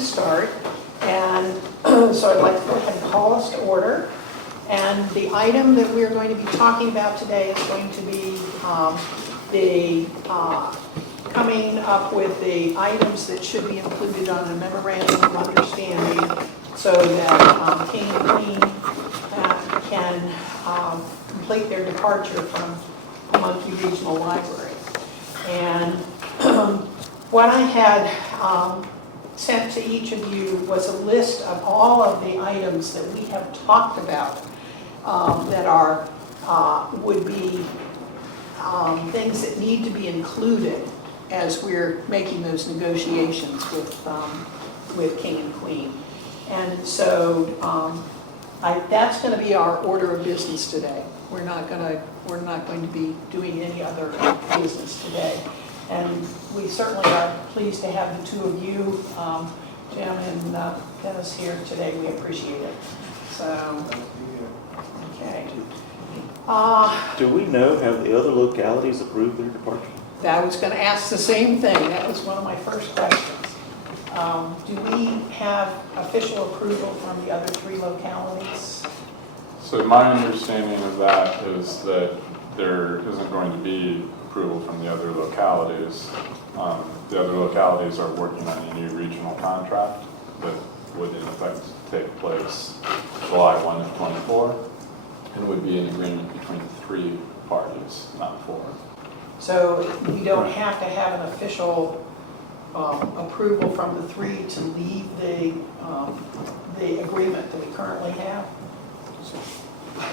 to start. And so I'd like to go ahead and call us to order. And the item that we're going to be talking about today is going to be coming up with the items that should be included on a memorandum of understanding so that King and Queen can complete their departure from Monkey Regional Library. And what I had sent to each of you was a list of all of the items that we have talked about that are would be things that need to be included as we're making those negotiations with King and Queen. And so that's going to be our order of business today. We're not going to be doing any other business today. And we certainly are pleased to have the two of you, Jim and Dennis, here today. We appreciate it. So, okay. Do we know, have the other localities approved their departure? I was going to ask the same thing. That was one of my first questions. Do we have official approval from the other three localities? So my understanding of that is that there isn't going to be approval from the other localities. The other localities are working on a new regional contract that would in effect take place July 1 of 24 and would be an agreement between 3 parties, not 4. So we don't have to have an official approval from the 3 to leave the agreement that we currently have?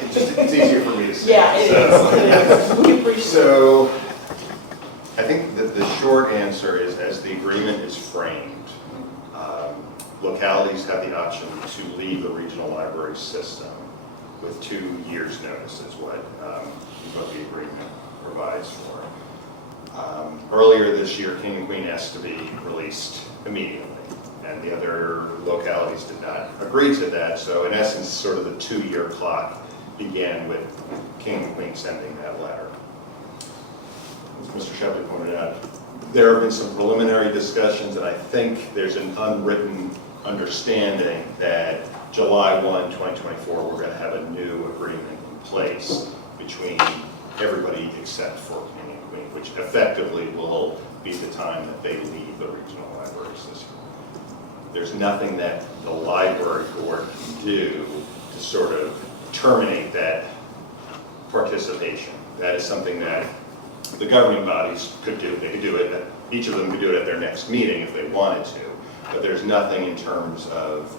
It's easier for me to say. Yeah, it is. We appreciate it. So I think that the short answer is, as the agreement is framed, localities have the option to leave the regional library system with 2 years' notice, is what the agreement provides for. Earlier this year, King and Queen asked to be released immediately, and the other localities did not agree to that. So in essence, sort of the 2-year clock began with King and Queen sending that letter. As Mr. Shepley pointed out, there have been some preliminary discussions, and I think there's an unwritten understanding that July 1, 2024, we're going to have a new agreement in place between everybody except for King and Queen, which effectively will be the time that they leave the regional library system. There's nothing that the library board can do to sort of terminate that participation. That is something that the governing bodies could do. They could do it, each of them could do it at their next meeting if they wanted to, but there's nothing in terms of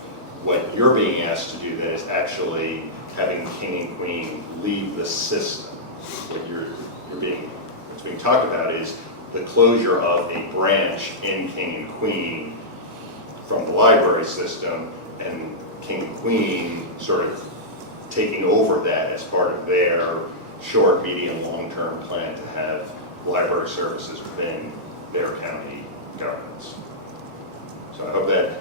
what you're being asked to do that is actually having King and Queen leave the system. What what's being talked about is the closure of a branch in King and Queen from the library system, and King and Queen sort of taking over that as part of their short, medium, long-term plan to have library services within their county governments. So I hope that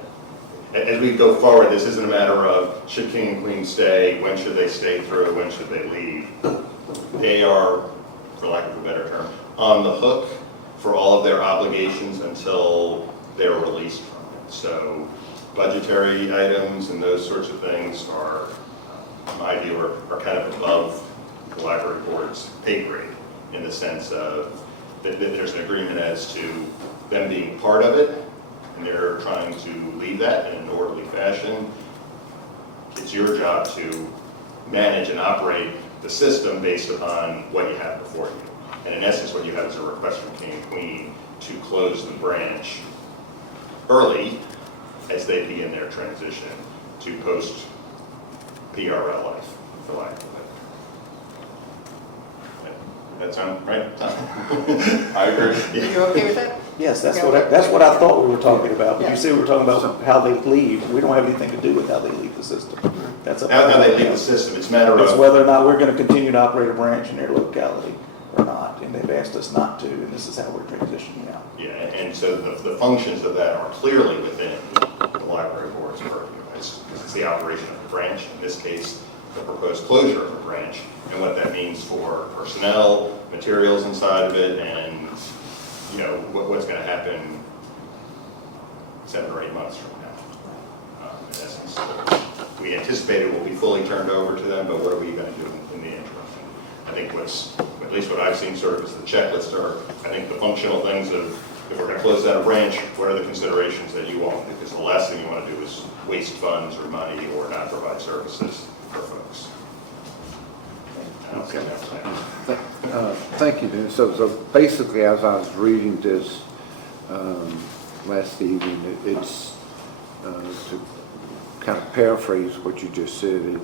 as we go forward, this isn't a matter of should King and Queen stay, when should they stay through, when should they leave. They are, for lack of a better term, on the hook for all of their obligations until they're released from it. So budgetary items and those sorts of things are, in my view, are kind of above the library board's pay grade, in the sense of that there's an agreement as to them being part of it, and they're trying to leave that in an orderly fashion. It's your job to manage and operate the system based upon what you have before you. And in essence, what you have is a request from King and Queen to close the branch early as they begin their transition to post-PRL life, for lack of it. That sound right? I agree. Are you okay with that? Yes, that's Okay. that's what I thought we were talking about. But Yeah. you said we were talking about how they leave. We don't have anything to do with how they leave the system. That's up to How they them. leave the system, it's a matter It's of whether or not we're going to continue to operate a branch in their locality or not, and they've asked us not to, and this is how we're transitioning out. yeah, and so the functions of that are clearly within the library board's purview. It's the operation of the branch, in this case, the proposed closure of a branch, and what that means for personnel, materials inside of it, and what's going to happen 7 or 8 months from now. In essence, we anticipate it will be fully turned over to them, but what are we going to do in the interim? I think at least what I've seen sort of as the checklist are, I think the functional things of, if we're going to close down a branch, what are the considerations that you want? Because the last thing you want to do is waste funds or money or not provide services for folks. I don't see that plan. Thank you, Dennis. So basically, as I was reading this last evening, it's to kind of paraphrase what you just said,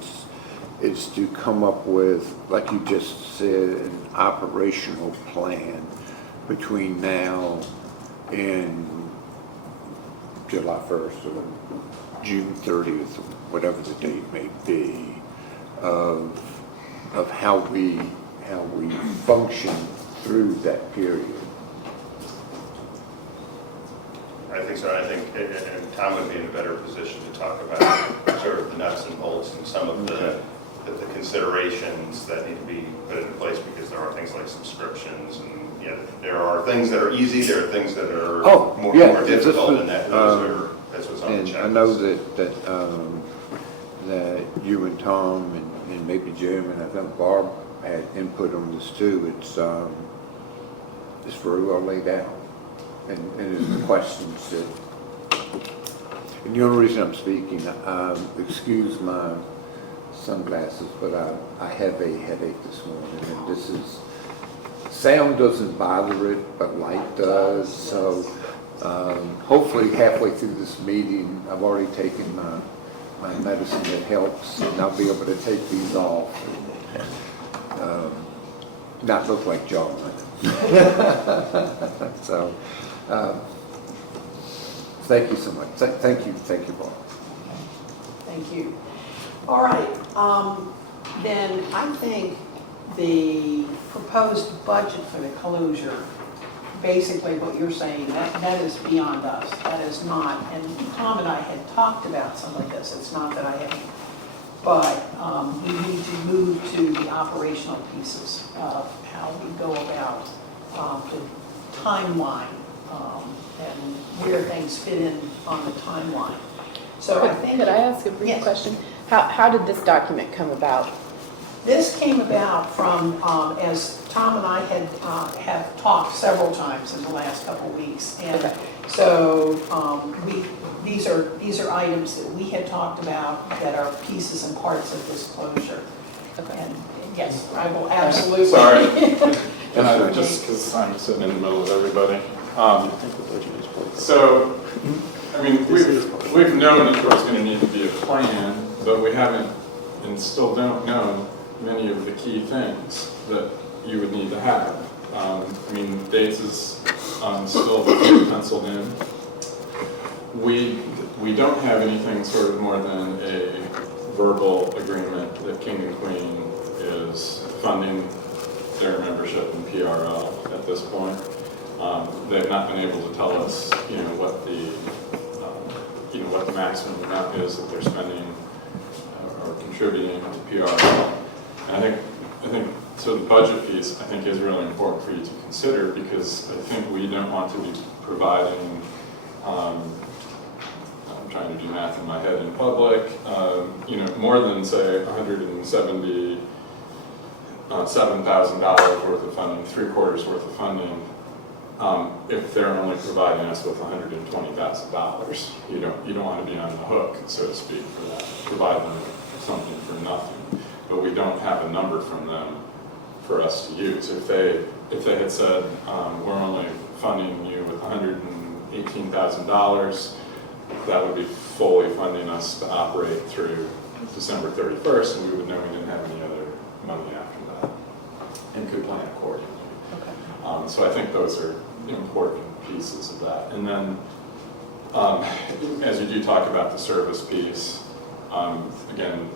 it's to come up with, like you just said, an operational plan between now and July 1st or June 30th, or whatever the date may be, of how we function through that period. I think so. I think, and Tom would be in a better position to talk about sort of the nuts and bolts and some of the considerations that need to be put into place, because there are things like subscriptions, and there are things that are easy, there are things that are more difficult, and that's what's on the checklist. And I know that you and Tom and maybe Jim and I think Barb had input on this too. It's very well laid out, and it's the questions that. And the only reason I'm speaking, excuse my sunglasses, but I have a headache this morning, and this is, sound doesn't bother it, but light does. So hopefully halfway through this meeting, I've already taken my medicine that helps, and I'll be able to take these off and not look like John. So thank you so much. Thank you, Bob. Thank you. All right, then I think the proposed budget for the closure, basically what you're saying, that is beyond us. That is not, and Tom and I had talked about some of this. It's not that I haven't, but we need to move to the operational pieces of how we go about the timeline and where things fit in on the timeline. So I think. Could I ask a brief question? How did this document come about? This came about from, as Tom and I have talked several times in the last couple of weeks. And Okay. so these are items that we had talked about that are pieces and parts of this closure. Okay. And yes, I will absolutely. Sorry. And I just, because I'm sitting in the middle of everybody. So, I mean, we've known that there's going to need to be a plan, but we haven't, and still don't know, many of the key things that you would need to have. I mean, dates is still penciled in. We don't have anything sort of more than a verbal agreement that King and Queen is funding their membership in PRL at this point. They've not been able to tell us, what the maximum amount is that they're spending or contributing to PRL. And I think so. The budget piece, I think, is really important for you to consider, because I think we don't want to be providing. I'm trying to do math in my head in public. More than say $177,000 worth of funding, 3/4 worth of funding. If they're only providing us with $120,000, you don't want to be on the hook, so to speak, for that. Provide them something for nothing, but we don't have a number from them for us to use. If they had said we're only funding you with $118,000, that would be fully funding us to operate through December 31st, and we would know we didn't have any other money after that, and could plan accordingly. Okay. So I think those are important pieces of that. And then, as you do talk about the service piece, again,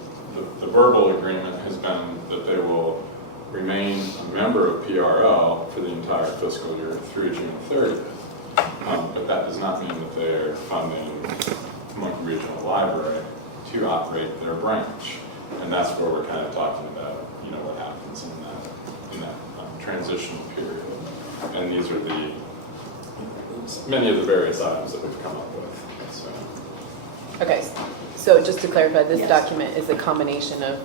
the verbal agreement has been that they will remain a member of PRL for the entire fiscal year through June 30th. But that does not mean that they're funding Monkey Regional Library to operate their branch. And that's where we're kind of talking about, what happens in that transitional period. And these are many of the various items that we've come up with. So, Okay, so just to clarify, this Yes. document is a combination of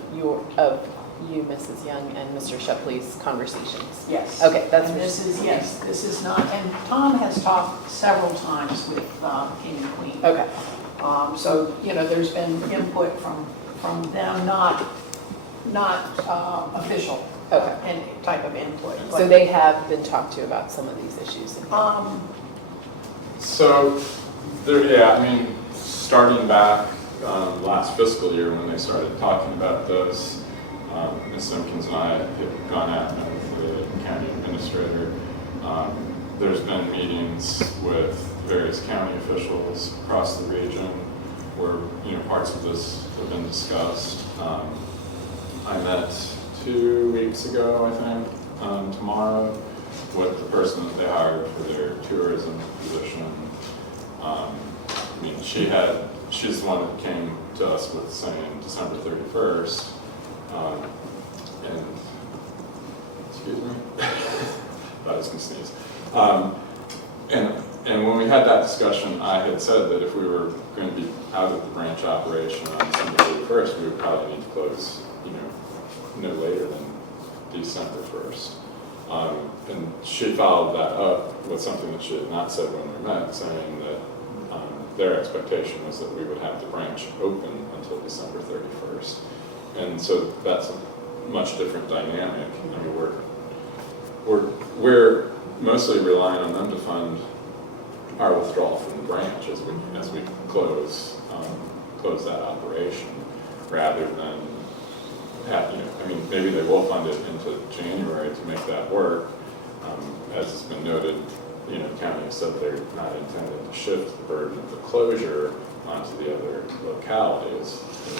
you, Mrs. Young, and Mr. Shepley's conversations? Yes. Okay, that's And what- this is not, and Tom has talked several times with King and Queen. Okay, So, you know, there's been input from them, not official. Okay. Any type of input. so but, they have been talked to about some of these issues? so there, yeah, I mean, starting back last fiscal year when they started talking about this, Ms. Simpkins and I had gone out and met with the county administrator. There's been meetings with various county officials across the region where, you know, parts of this have been discussed. I met 2 weeks ago, I think, tomorrow, with the person that they hired for their tourism position. I mean, she's the one that came to us with saying December 31st. And, excuse me, I was gonna sneeze. And when we had that discussion, I had said that if we were going to be out of the branch operation on December 31st, we would probably need to close, you know, no later than December 1st. And she followed that up with something that she had not said when we met, saying that their expectation was that we would have the branch open until December 31st. And so that's a much different dynamic. I mean, we're mostly relying on them to fund our withdrawal from the branch as we close that operation, rather than have, you know, I mean, maybe they will fund it into January to make that work. As has been noted, you know, county has said they're not intending to shift the burden of the closure onto the other localities. And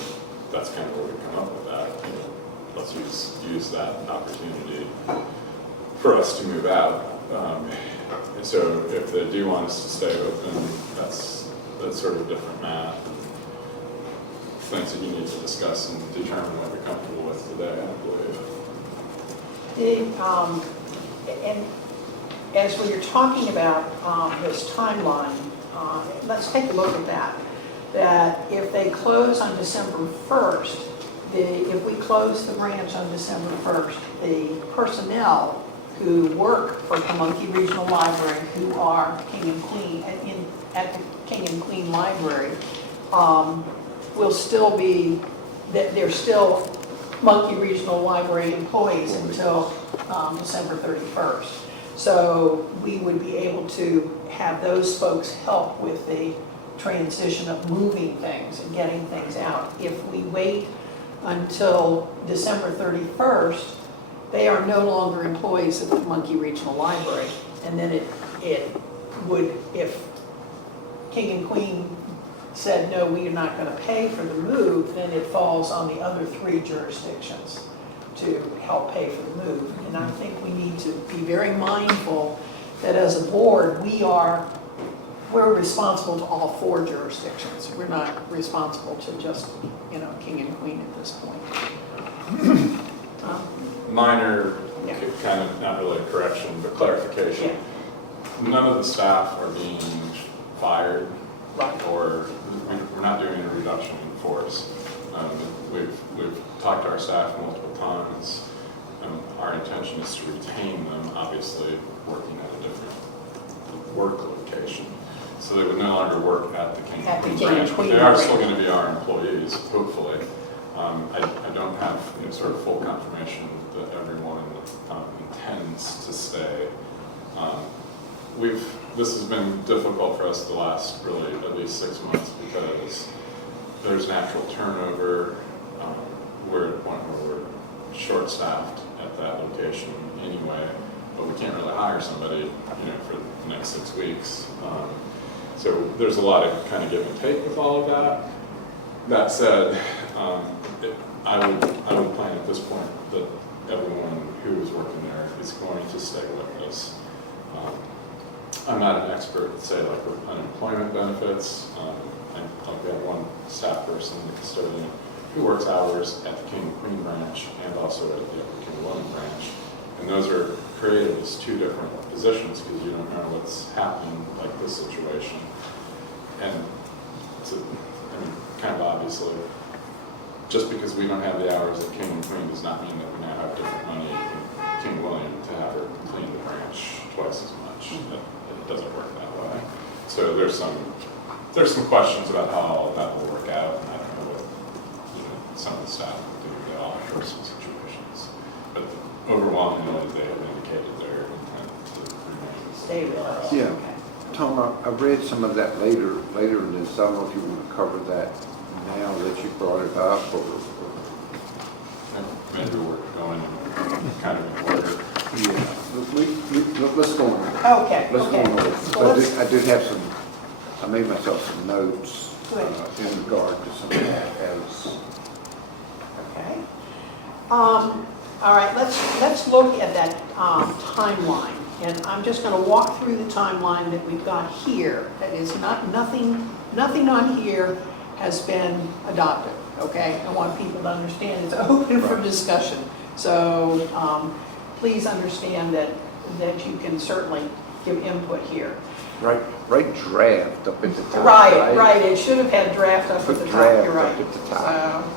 that's kind of where we come up with that. You know, let's use that opportunity for us to move out. And so if they do want us to stay open, that's sort of different math. Things that you need to discuss and determine what you're comfortable with today, I believe. And as we were talking about this timeline, let's take a look at that. That if they close on December 1st, if we close the branch on December 1st, the personnel who work for Pamunkey Regional Library, who are King and Queen, at the King and Queen Library, will still be, that they're still Pamunkey Regional Library employees until December 31st. So we would be able to have those folks help with the transition of moving things and getting things out. If we wait until December 31st, they are no longer employees of the Pamunkey Regional Library. And then it would, if King and Queen said, no, we are not going to pay for the move, then it falls on the other 3 jurisdictions to help pay for the move. And I think we need to be very mindful that as a board, we're responsible to all 4 jurisdictions. We're not responsible to just, you know, King and Queen at this point. Minor, Yeah. kind of, not really a correction, but clarification. Yeah. None of the staff are being fired, Right. or we're not doing a reduction in force. We've talked to our staff multiple times. Our intention is to retain them, obviously working at a different work location. So they would no longer work at the King At the and King Queen and branch. Queen They are branch. still going to be our employees, hopefully. I don't have, you know, sort of full confirmation that everyone intends to stay. This has been difficult for us the last really at least 6 months because there's natural turnover. We're at a point where we're short-staffed at that location anyway, but we can't really hire somebody, you know, for the next 6 weeks. So there's a lot of kind of give and take with all of that. That said, I would plan at this point that everyone who is working there is going to stay with us. I'm not an expert, say, like with unemployment benefits. I've got one staff person, the custodian, who works hours at the King and Queen branch and also at the Upper King and William branch. And those are created as 2 different positions because you don't know what's happening, like this situation. And obviously, just because we don't have the hours at King and Queen does not mean that we now have different money in King William to have her clean the branch twice as much. It doesn't work that way. So there's some questions about how all that will work out, and I don't know what, some of the staff will do to all sorts of situations. But overwhelmingly, they have indicated their intent to remain. Stay with us. Yeah. Okay. Tom, I read some of that later in this. I don't know if you want to cover that now that you brought it up, or Maybe we're going kind of in order. yeah. Let's go on. Okay, Let's go okay. on. So let's- I did have some. I made myself some notes Good. in regard to some of that as. Okay. All right, let's look at that timeline. And I'm just going to walk through the timeline that we've got here. That is nothing on here has been adopted, okay? I want people to understand it's open for discussion. So please understand that you can certainly give input here. Right draft up at the top. Right, it should have had draft up at Put the top, draft you're up right. at the top. So,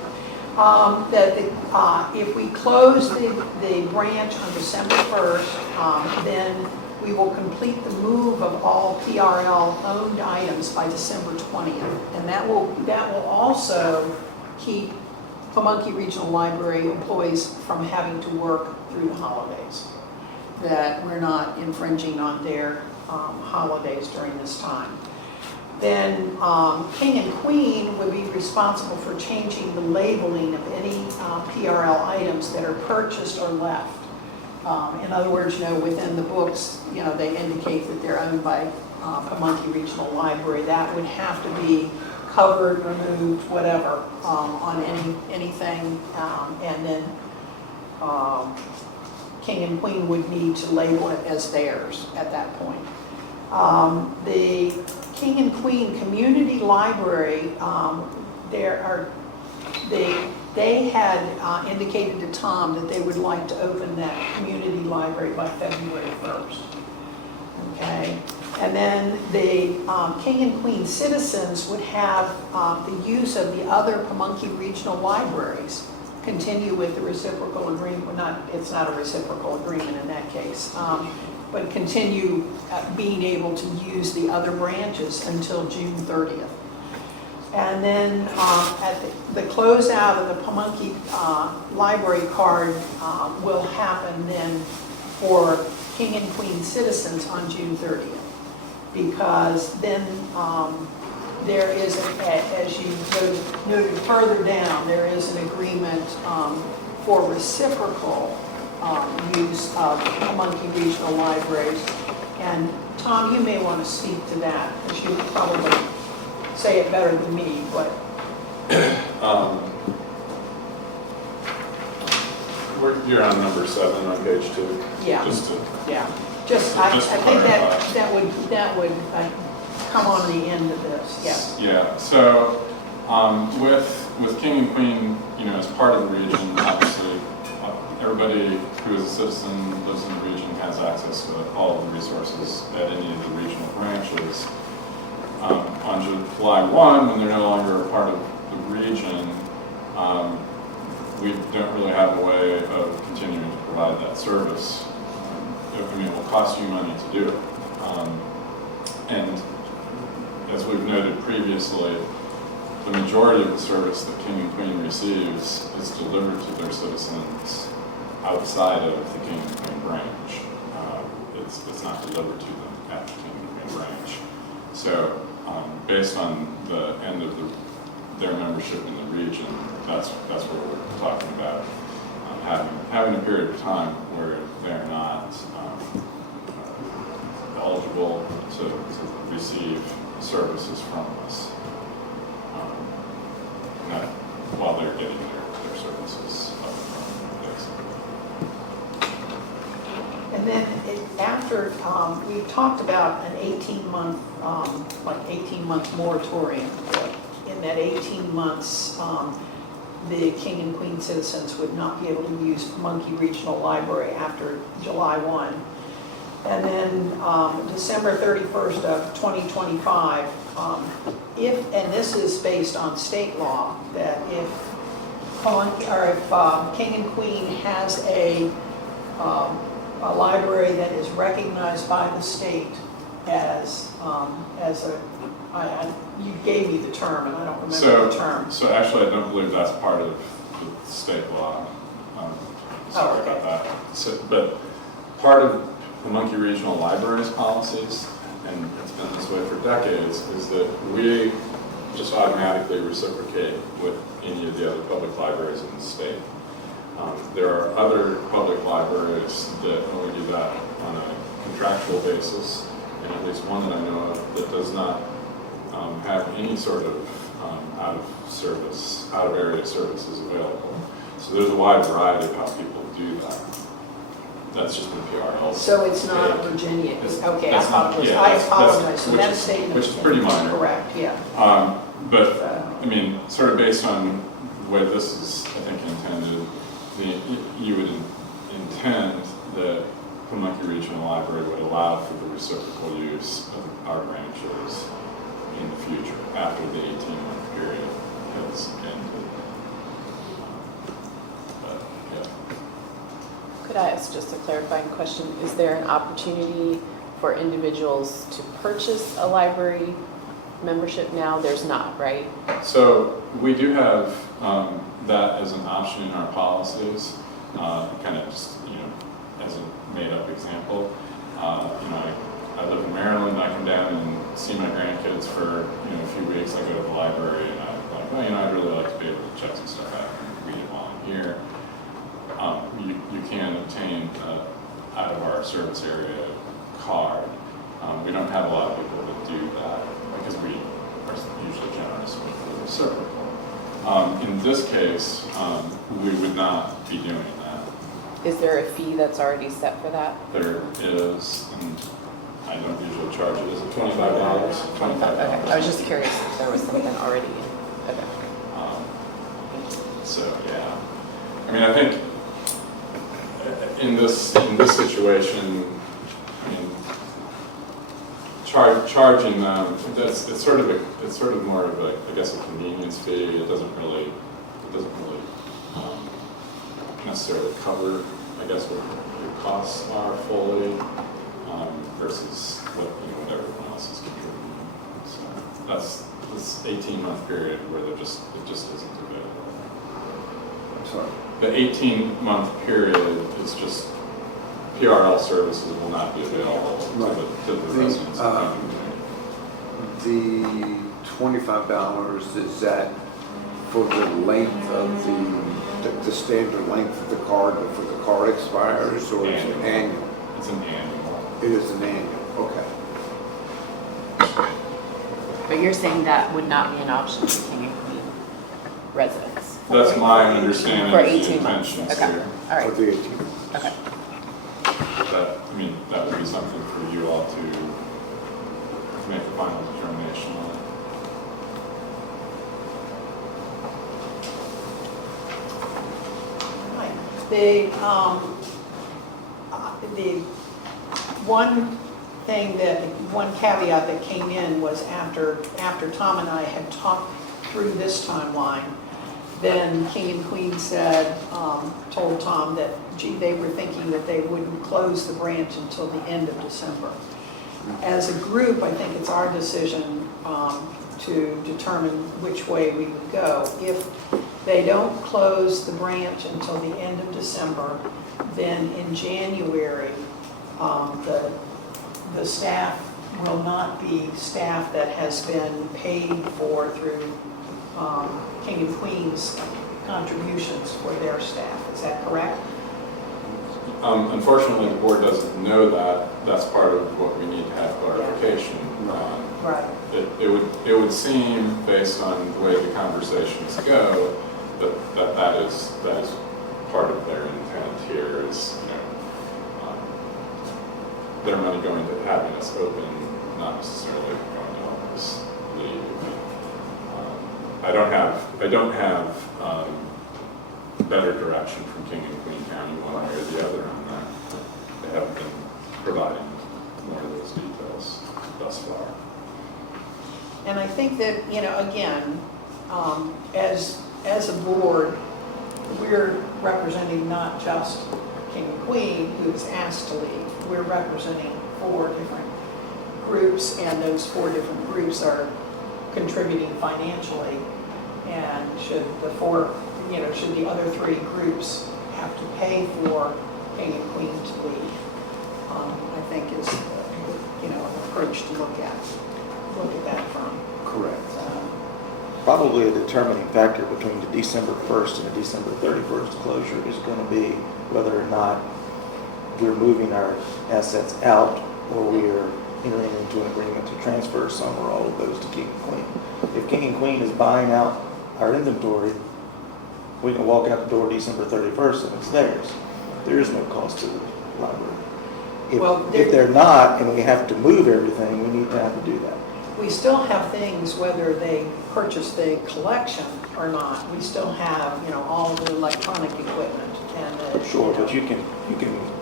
if we close the branch on December 1st, then we will complete the move of all PRL owned items by December 20th. And that will also keep Pamunkey Regional Library employees from having to work through the holidays. That we're not infringing on their holidays during this time. Then King and Queen would be responsible for changing the labeling of any PRL items that are purchased or left. In other words, within the books, they indicate that they're owned by Pamunkey Regional Library. That would have to be covered, removed, whatever, on anything, and then King and Queen would need to label it as theirs at that point. The King and Queen Community Library, they had indicated to Tom that they would like to open that community library by February 1st. Okay, and then the King and Queen citizens would have the use of the other Pamunkey Regional Libraries continue with the reciprocal agreement. It's not a reciprocal agreement in that case, but continue being able to use the other branches until June 30th. And then at the closeout of the Pamunkey Library card will happen then for King and Queen citizens on June 30th. Because then there is, as you noted further down, there is an agreement for reciprocal use of Pamunkey Regional Libraries. And Tom, you may want to speak to that, because you probably say it better than me, but. You're on number 7 on page 2. Yeah. Just to, Yeah, I Just to think clarify. that would come on the end of this, yes. Yeah, so with King and Queen, as part of the region, obviously, everybody who is a citizen, lives in the region, has access to all of the resources at any of the regional branches. On July 1, when they're no longer a part of the region, we don't really have a way of continuing to provide that service. It will cost you money to do it. And as we've noted previously, the majority of the service that King and Queen receives is delivered to their citizens outside of the King and Queen branch. It's not delivered to them at the King and Queen branch. So based on the end of their membership in the region, that's what we're talking about. Having a period of time where they're not eligible to receive services from us, while they're getting their services up front. And then after, we talked about an 18-month, 18-month moratorium. In that 18 months, the King and Queen citizens would not be able to use Pamunkey Regional Library after July 1. And then December 31st of 2025, if, and this is based on state law, that if King and Queen has a library that is recognized by the state as you gave me the term, and I don't remember the term. So actually, I don't believe that's part of the state law. Sorry okay. about that. So, but part of the Monkey Regional Libraries policies, and it's been this way for decades, is that we just automatically reciprocate with any of the other public libraries in the state. There are other public libraries that only do that on a contractual basis, and at least one that I know of that does not have any sort of out of area services available. So there's a wide variety of how people do that. That's just the PRL. So it's not a Virginia, It's- okay, I that's not- apologize, yeah, I that's- apologize, so which that is- statement. which is pretty minor. Correct, yeah. But, So- I mean, sort of based on the way this is, I think, intended, you would intend that the Monkey Regional Library would allow for the reciprocal use of our branches in the future, after the 18-month period has ended. But, yeah. Could I ask just a clarifying question? Is there an opportunity for individuals to purchase a library membership now? There's not, right? So we do have that as an option in our policies, kind of just, as a made-up example. I live in Maryland, I come down and see my grandkids for, a few weeks. I go to the library and I'm like, I'd really like to be able to check some stuff out and read it while I'm here. You can obtain out of our service area card. We don't have a lot of people that do that because we are usually generous with the reciprocal. In this case, we would not be doing that. Is there a fee that's already set for that? There is, and I don't usually charge it. Is it $25? Okay, I was just curious if there was something already. Okay. So, yeah. I mean, I think in this situation, I mean, charging them, it's sort of more of a, I guess, a convenience fee. It doesn't really necessarily cover, I guess, what your costs are fully, versus what everyone else is contributing. So that's this 18-month period where it just isn't available. I'm sorry. The 18-month period is just PRL services will not be available to the residents of the community. The $25, is that for the length of the standard length of the card before the card expires, or is it annual? It's an annual. It is an annual, okay. But you're saying that would not be an option for King and Queen residents? That's my understanding For of the 18 months, intentions okay, here. all right, For the 18 months. okay. That would be something for you all to make a final determination on. Right. The one caveat that came in was after Tom and I had talked through this timeline, then King and Queen told Tom that, they were thinking that they wouldn't close the branch until the end of December. As a group, I think it's our decision to determine which way we would go. If they don't close the branch until the end of December, then in January, the staff will not be staff that has been paid for through King and Queen's contributions for their staff. Is that correct? Unfortunately, the board doesn't know that. That's part of what we need to have clarification on. Right. It would seem, based on the way the conversations go, that is part of their intent here is, their money going to having us open, not necessarily going to help us leave. I don't have better direction from King and Queen County one way or the other on that. They haven't been providing more of those details thus far. And I think that, you know, again, as a board, we're representing not just King and Queen, who is asked to leave. We're representing 4 different groups, and those 4 different groups are contributing financially. And should the other 3 groups have to pay for King and Queen to leave, I think is, an approach to look at that from. Correct. Probably a determining factor between the December 1st and the December 31st closure is going to be whether or not we're moving our assets out or we are entering into an agreement to transfer some or all of those to King and Queen. If King and Queen is buying out our inventory, we can walk out the door December 31st and it's theirs. There is no cost to the library. If they're not and we have to move everything, we need to have to do that. We still have things, whether they purchase the collection or not, we still have, all of the electronic equipment and the. Sure, but you can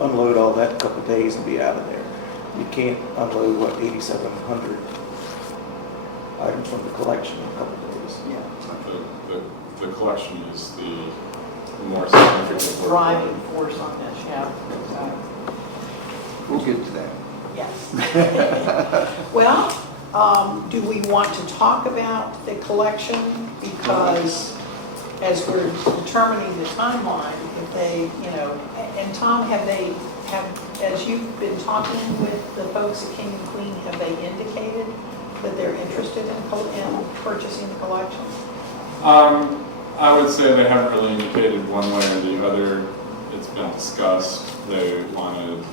unload all that in a couple of days and be out of there. You can't unload, 8,700 items from the collection in a couple of days. Yeah. The collection is the more significant. Driving force on this, yeah. We'll get to that. Yes. Well, do we want to talk about the collection? Because as we're determining the timeline, if they, and Tom, as you've been talking with the folks at King and Queen, have they indicated that they're interested in purchasing the collection? I would say they haven't really indicated one way or the other. It's been discussed. They wanted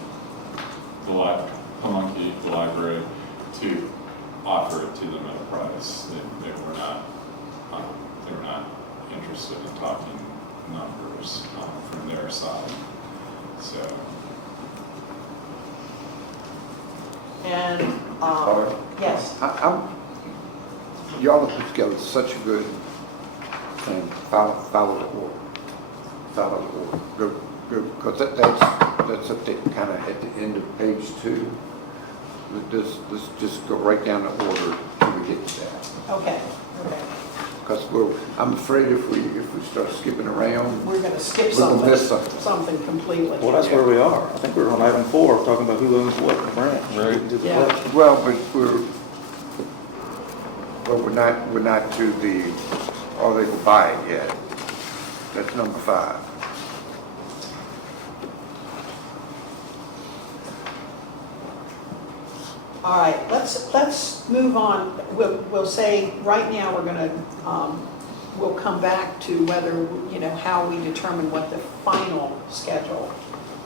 the Pamunkey, the library, to offer it to them at a price. They were not interested in talking numbers from their side. So. And, Sorry. yes. Y'all have put together such a good thing. Follow the order. Follow the order. Go, because that's up there kind of at the end of page 2. Let's just go right down the order till we get to that. Okay. Because I'm afraid if we start skipping around, We're going to skip we're gonna miss something completely. Well, that's where we are. I think we're on item 4, talking about who owns what in the branch. Right. Yeah. Well, but we're not to the, or they will buy it yet. That's number 5. All right, let's move on. We'll say right now we're going to we'll come back to whether how we determine what the final schedule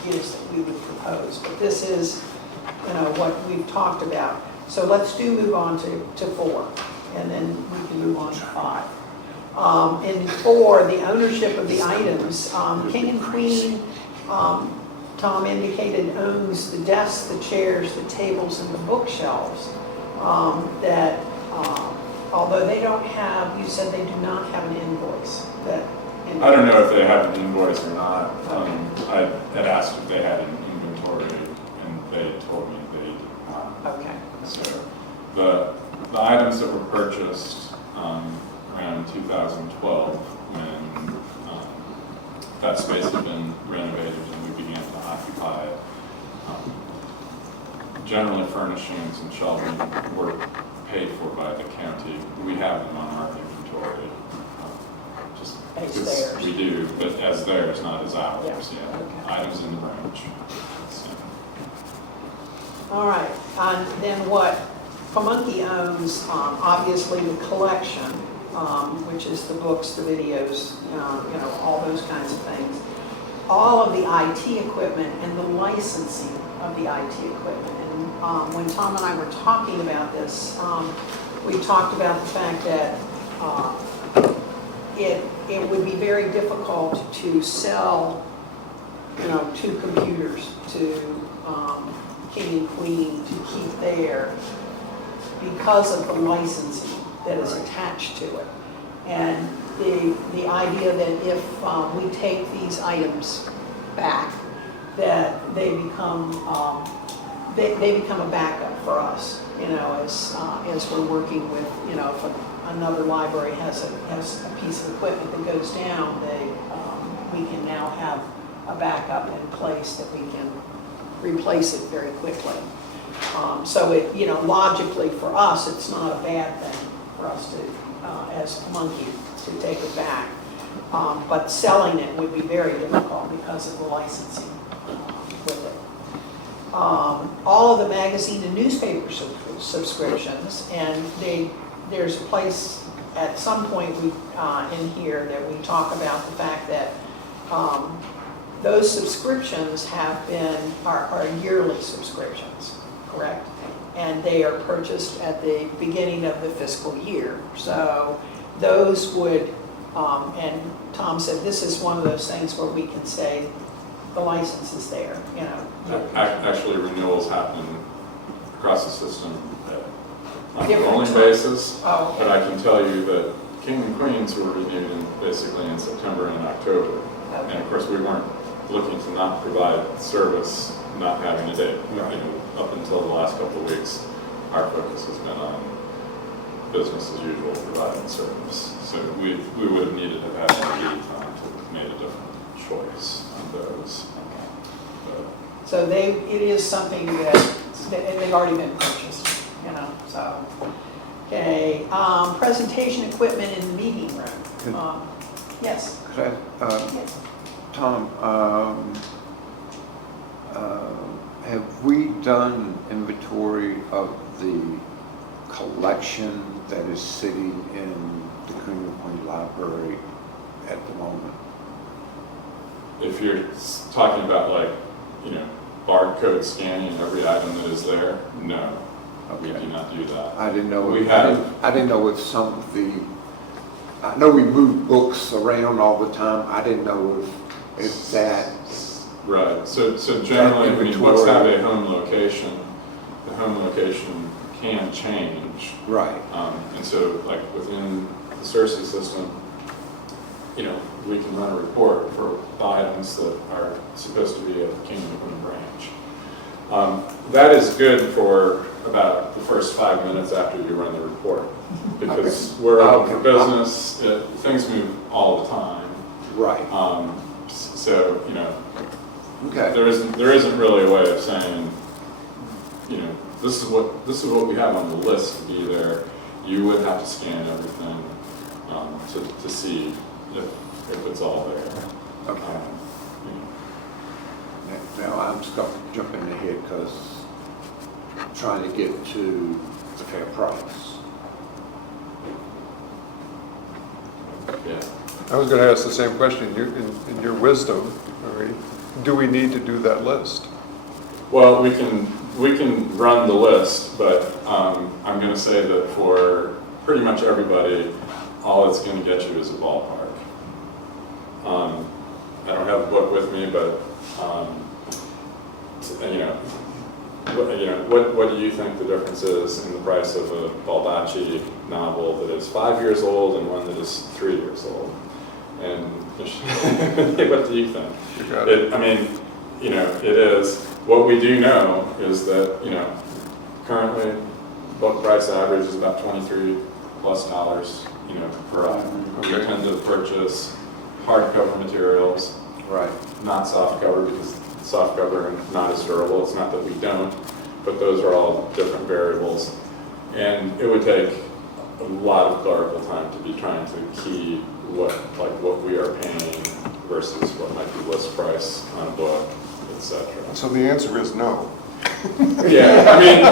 is that we would propose. But this is what we've talked about. So let's move on to 4, and then we can move on to 5. In 4, the ownership of the items. King and Queen. Tom indicated owns the desks, the chairs, the tables, and the bookshelves. That although they don't have, you said they do not have an invoice. I don't know if they have an invoice or not. I had asked if they had an inventory, and they told me they did not. Okay. So the items that were purchased around 2012, when that space had been renovated and we began to occupy it. Generally, furnishings and shelving were paid for by the county. We have them on our inventory, just As because theirs. we do, but as theirs, not as ours. Yeah. Okay. Items in the branch. So. All right, and then what Pamunkey owns, obviously the collection, which is the books, the videos, all those kinds of things. All of the IT equipment and the licensing of the IT equipment. And when Tom and I were talking about this, we talked about the fact that it would be very difficult to sell, 2 computers to King and Queen to keep there because of the licensing that is attached to it. And the idea that if we take these items back, that they become a backup for us. you know, as we're working with, you know, if another library has a piece of equipment that goes down, we can now have a backup in place that we can replace it very quickly. So it, you know, logically for us, it's not a bad thing for us to, as a monkey, to take it back. But selling it would be very difficult because of the licensing with it. All of the magazine and newspaper subscriptions, and there's a place at some point in here that we talk about the fact that those subscriptions are yearly subscriptions, correct? And they are purchased at the beginning of the fiscal year. So those would, and Tom said this is one of those things where we can say the license is there, you know. Actually, renewals happen across the system on a Different rolling times. basis. Oh, okay. But I can tell you that King and Queens were renewed basically in September and October. Okay. And of course, we weren't looking to not provide service, not having a date. You know, up until the last couple of weeks, our focus has been on business as usual, providing service. So we would have needed to have had more lead time to have made a different choice on those. But So it is something that they've already been purchased, you know, so. Okay, presentation equipment in the meeting room. Yes. Could I, Yes. Tom, have we done inventory of the collection that is sitting in the King and Queen Library at the moment? if you're talking about like, you know, barcode scanning every item that is there, no, we do not do that. I didn't know. We I didn't know if some of the. I know we move books around all the time. I didn't know if that. Right, so generally, when inventory. books have a home location, the home location can change. Right. And so, like, within the CERSI system, you know, we can run a report for items that are supposed to be at the King and Queen branch. That is good for about the first 5 minutes after you run the report, because we're open for business, things move all the time. Right. So, you know, Okay. there isn't really a way of saying, you know, this is what we have on the list to be there. You would have to scan everything to see if it's all there. Okay. You know. Now I'm jumping ahead because trying to get to the fair price. Yeah. I was going to ask the same question. In your wisdom, all right, do we need to do that list? Well, we can run the list, but I'm going to say that for pretty much everybody, all it's going to get you is a ballpark. I don't have a book with me, but what do you think the difference is in the price of a Baldacci novel that is 5 years old and one that is 3 years old? And what do you think? You got it. I mean, you know, it is. What we do know is that, you know, currently book price average is about $23+, you know, per item. We Okay. tend to purchase hardcover materials, Right. not softcover, because softcover are not as durable. It's not that we don't, but those are all different variables. And it would take a lot of clerical time to be trying to key what we are paying versus what might be list price on a book, etc. So the answer is no. Yeah, I mean,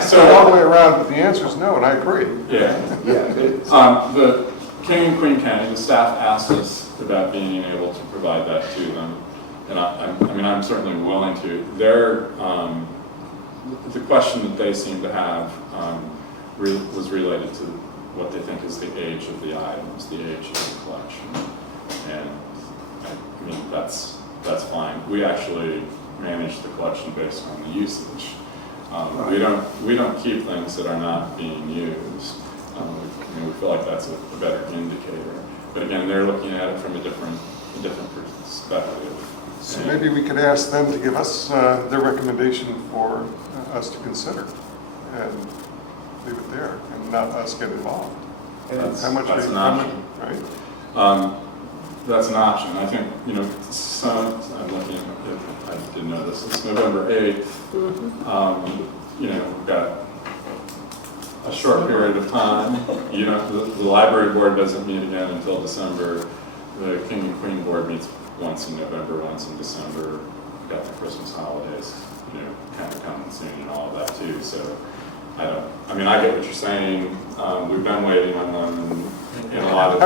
So all the way around, but the answer is no, and I agree. yeah. Yeah. It's, The King and Queen County, the staff asked us about being able to provide that to them, and I'm certainly willing to. The question that they seem to have was related to what they think is the age of the items, the age of the collection, and I mean that's fine. We actually manage the collection based on the usage. We don't keep things that are not being used. We feel like that's a better indicator. But again, they're looking at it from a different perspective. So maybe we could ask them to give us their recommendation for us to consider. and leave it there and not us get involved. That's How much an we- option. Right? That's an option. I think, some, I'm looking, if I didn't know this, it's November 8th. We've got a short period of time. The library board doesn't meet again until December. The King and Queen board meets once in November, once in December. We've got the Christmas holidays, kind of coming soon and all of that too. So I get what you're saying. We've been waiting on them in a lot of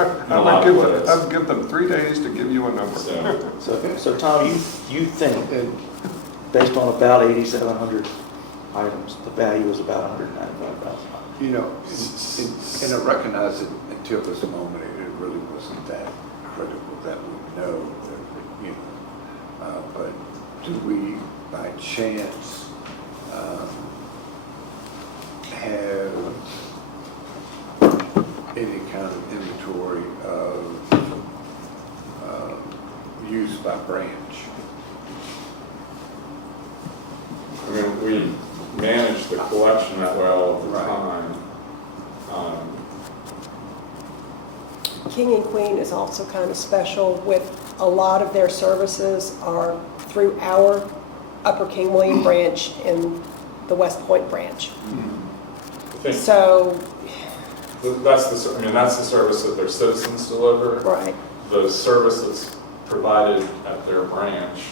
ways. I would give them 3 days to give you a number. So Tom, you think, based on about 8,700 items, the value is about $195,000. And I recognize that until this moment, it really wasn't that critical that we know that, but do we by chance have any kind of inventory of use by branch? We manage the collection that way all the Right. time. King and Queen is also kind of special with a lot of their services are through our Upper King William branch and the West Point branch. I think So, that's the service that their citizens deliver. right, The service that's provided at their branch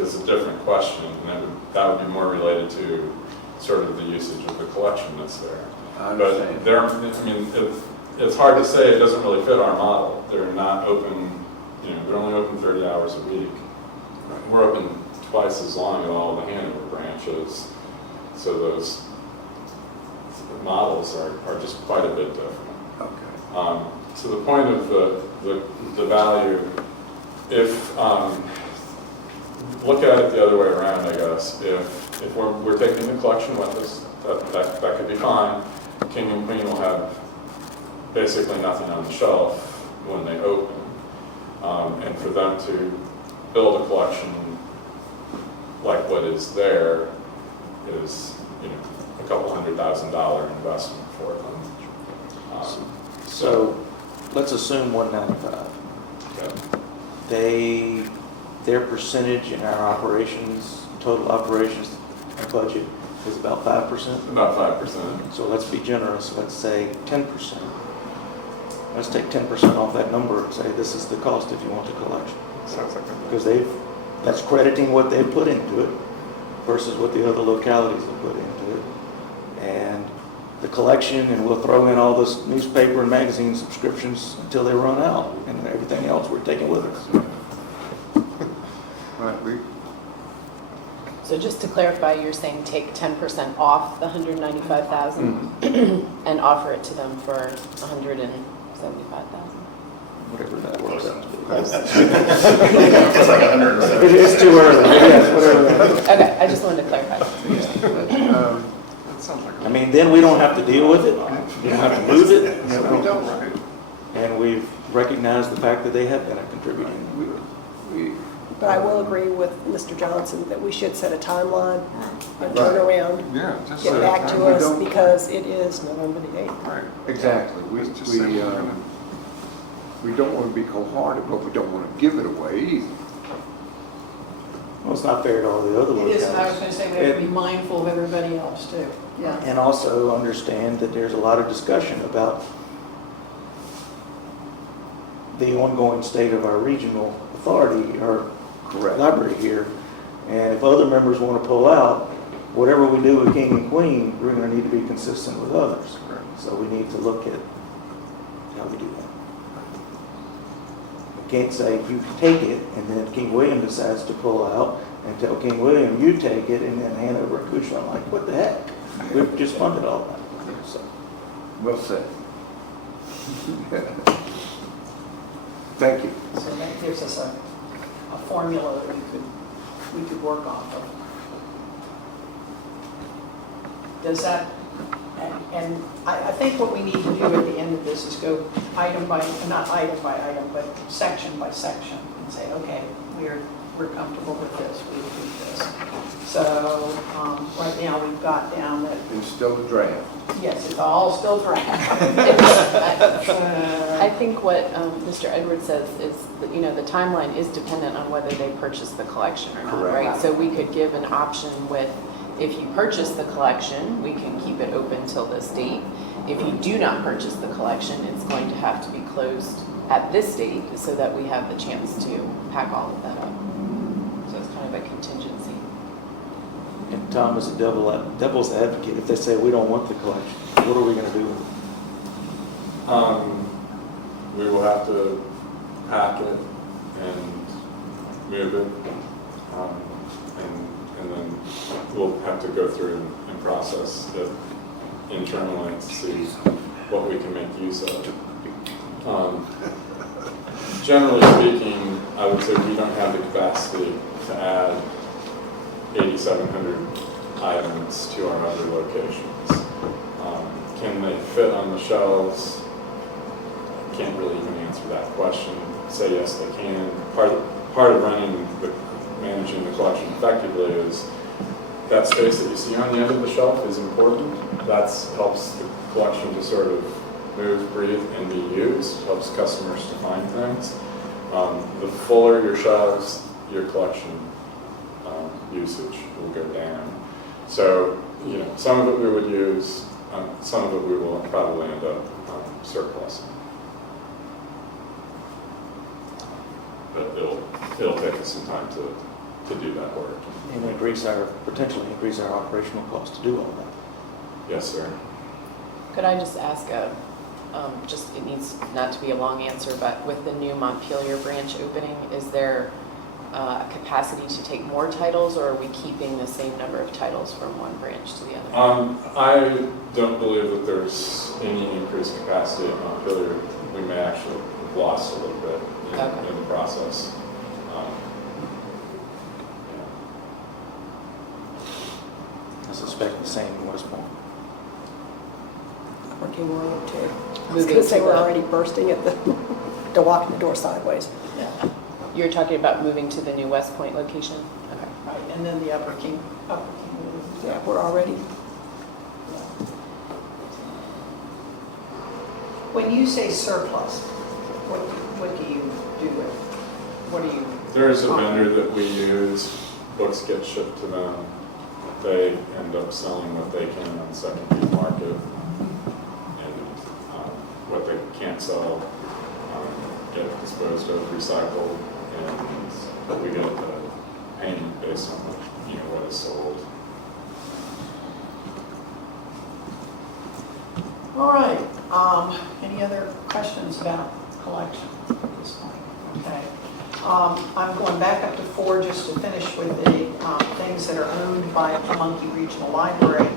is a different question, and that would be more related to sort of the usage of the collection that's there. I understand. But it's hard to say, it doesn't really fit our model. They're not open, they're only open 30 hours a week. We're open twice as long at all the Hanover branches, so those models are just quite a bit different. Okay. To the point of the value, if, look at it the other way around, I guess. If we're taking the collection with us, that could be fine. King and Queen will have basically nothing on the shelf when they open. And for them to build a collection like what is there is, a couple $100,000 investment for them. So let's assume 195. Yeah. Their percentage in our operations, total operations budget is about 5%. About 5%. So let's be generous, let's say 10%. Let's take 10% off that number and say this is the cost if you want the collection. Sounds like a Because that's crediting what they've put into it versus what the other localities have put into it. And the collection, and we'll throw in all this newspaper and magazine subscriptions until they run out, and everything else we're taking with us. Right, So just to clarify, you're saying take 10% off the 195,000 and offer it to them for 175,000? Whatever that works out to be. It's like 170. It's too early, yes, whatever that is. Okay, I just wanted to clarify. that sounds like I mean, then we don't have to deal with it, we don't have to lose it, we don't, right? and we've recognized the fact that they have been a contributing. but I will agree with Mr. Johnson that we should set a timeline and turn around, Yeah, just. get back to we us don't- because it is November the 8th. Right. Exactly. Let's just say we're gonna- We don't want to be cold-hearted, but we don't want to give it away either. Well, it's not fair to all the other It localities. is, and I was going to say, we have to be mindful of everybody else too. Yeah. And also understand that there's a lot of discussion about the ongoing state of our regional authority, or library here. And if other members want to pull out, whatever we do with King and Queen, we're going to need to be consistent with others. Correct. So we need to look at how we do that. We can't say, you take it, and then King William decides to pull out, and tell King William, you take it, and then Hanover and Cushman, like, what the heck? We've just funded all that. So, Well said. Thank you. So that gives us a formula that we could work off of. Does that, and I think what we need to do at the end of this is go item by, not item by item, but section by section and say, okay, we're comfortable with this, we approve this. So, right now, we've got down that, It's still a draft. yes, it's all still draft. I think what Mr. Edwards says is that, the timeline is dependent on whether they purchase the collection or not, Correct. right? So we could give an option with, if you purchase the collection, we can keep it open till this date. If you do not purchase the collection, it's going to have to be closed at this date so that we have the chance to pack all of that up. So it's kind of a contingency. And Tom, as a devil's advocate, if they say we don't want the collection, what are we gonna do? We will have to pack it and move it. And then we'll have to go through and process it internally to see what we can make use of. Generally speaking, I would say we don't have the capacity to add 8,700 items to our other locations. Can they fit on the shelves? Can't really even answer that question. Say yes, they can. Part of managing the collection effectively is that space that you see on the end of the shelf is important. That helps the collection to sort of move, breathe, and be used. Helps customers to find things. The fuller your shelves, your collection usage will go down. So, some of it we would use, some of it we will probably end up surplusing. But it'll take us some time to do that work. And potentially increase our operational cost to do all that. Yes, sir. Could I just ask it needs not to be a long answer, but with the new Montpelier branch opening, is there a capacity to take more titles, or are we keeping the same number of titles from one branch to the other? I don't believe that there's any increased capacity at Montpelier. We may actually have lost a little bit in the process. I suspect the same in West Point. Working on it too. I was Moving going to say to we're the- already bursting at to walking the door sideways. Yeah. You're talking about moving to the new West Point location? Okay. Right, and then the Upper King. Yeah, we're already. When you say surplus, what do you do with, what do you? There's a vendor that we use. Books get shipped to them. They end up selling what they can on secondary market, and what they can't sell get disposed of, recycled, and we get a payment based on what is sold. All right, any other questions about collection at this point? Okay. I'm going back up to 4 just to finish with the things that are owned by Pamunkey Regional Library.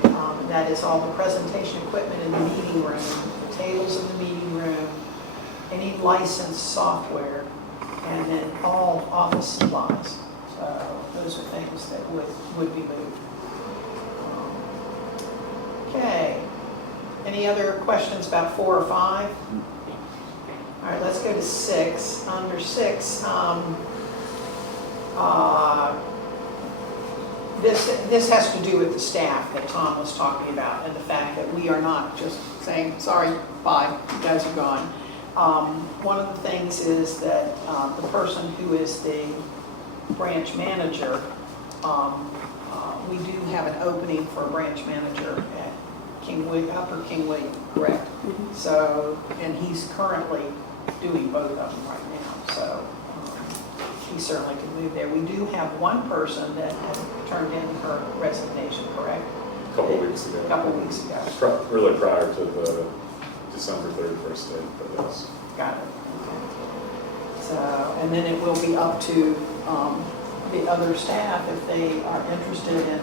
That is all the presentation equipment in the meeting room, the tables in the meeting room, any licensed software, and then all office supplies. So those are things that would be moved. Okay. Any other questions about 4 or 5? All right, let's go to 6. Under 6, this has to do with the staff that Tom was talking about, and the fact that we are not just saying, sorry, bye, you guys are gone. One of the things is that the person who is the branch manager, we do have an opening for a branch manager at Upper King William, correct? Mm-hmm. So, and he's currently doing both of them right now, so he certainly can move there. We do have one person that had turned in her resignation, correct? A couple weeks ago. A couple weeks ago. Really prior to the December 31st date, but yes. Got it. Okay. So, and then it will be up to the other staff if they are interested in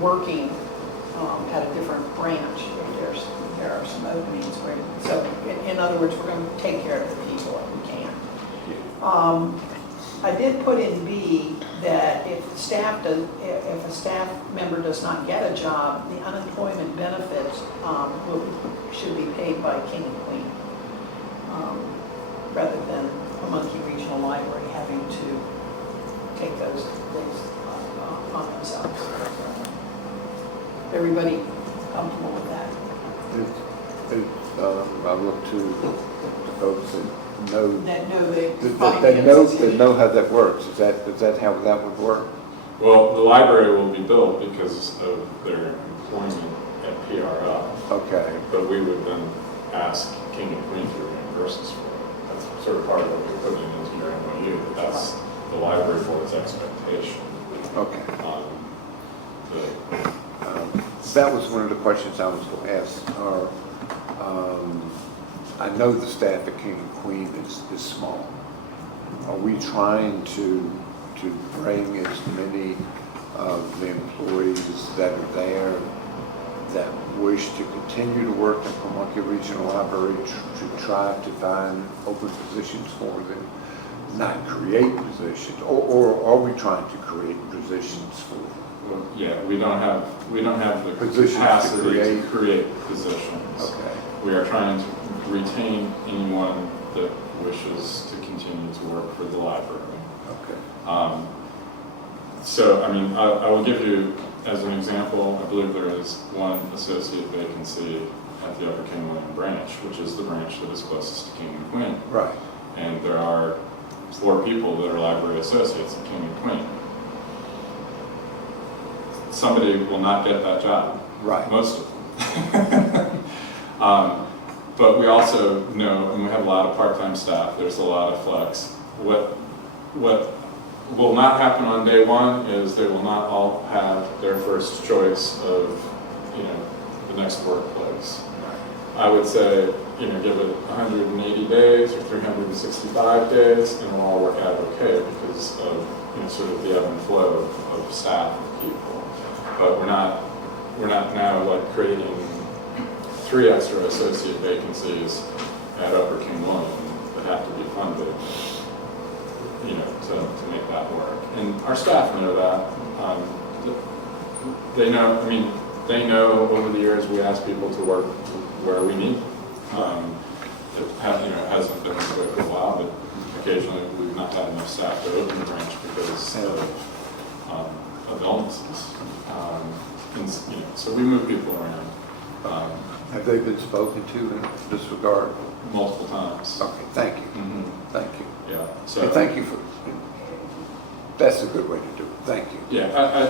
working at a different branch, if there are some openings where, so in other words, we're going to take care of the people if we can. I did put in B that if a staff member does not get a job, the unemployment benefits should be paid by King and Queen rather than Pamunkey Regional Library having to take those on themselves. Everybody comfortable with that? I look to the folks that know, That know the that know how that works. Is that how that would work? Well, the library will be built because of their employment at PRL, Okay, but we would then ask King and Queen to reimburse us for it. That's sort of part of what we put in into your MOU, that that's the library board's expectation. okay. The- That was one of the questions I was going to ask. I know the staff at King and Queen is small. Are we trying to bring as many of the employees that are there that wish to continue to work in Pamunkey Regional Library to try to find open positions for them, not create positions, or are we trying to create positions for them? Well, yeah, we don't have the Positions to capacity to create. create positions. Okay. We are trying to retain anyone that wishes to continue to work for the library. Okay. So, I mean, I will give you, as an example, I believe there is one associate vacancy at the Upper King William branch, which is the branch that is closest to King and Queen. Right. And there are 4 people that are library associates at King and Queen. Somebody will not get that job. Right. Most of them. But we also know, and we have a lot of part-time staff, there's a lot of flex. What will not happen on day one is they will not all have their first choice of, the next workplace. I would say, give it 180 days or 365 days, and it'll all work out okay because of, sort of the ebb and flow of staff and people. But we're not now like creating 3 extra associate vacancies at Upper King William that have to be funded, to make that work. And our staff know that. They know, they know over the years we ask people to work where we need. It hasn't been this way for a while, but occasionally we've not had enough staff to open the branch because of illnesses. So we move people around. Have they been spoken to in this regard? Multiple times. Okay, thank you. Mhm. Thank you. Yeah. So And thank you for, that's a good way to do it. Thank you. yeah,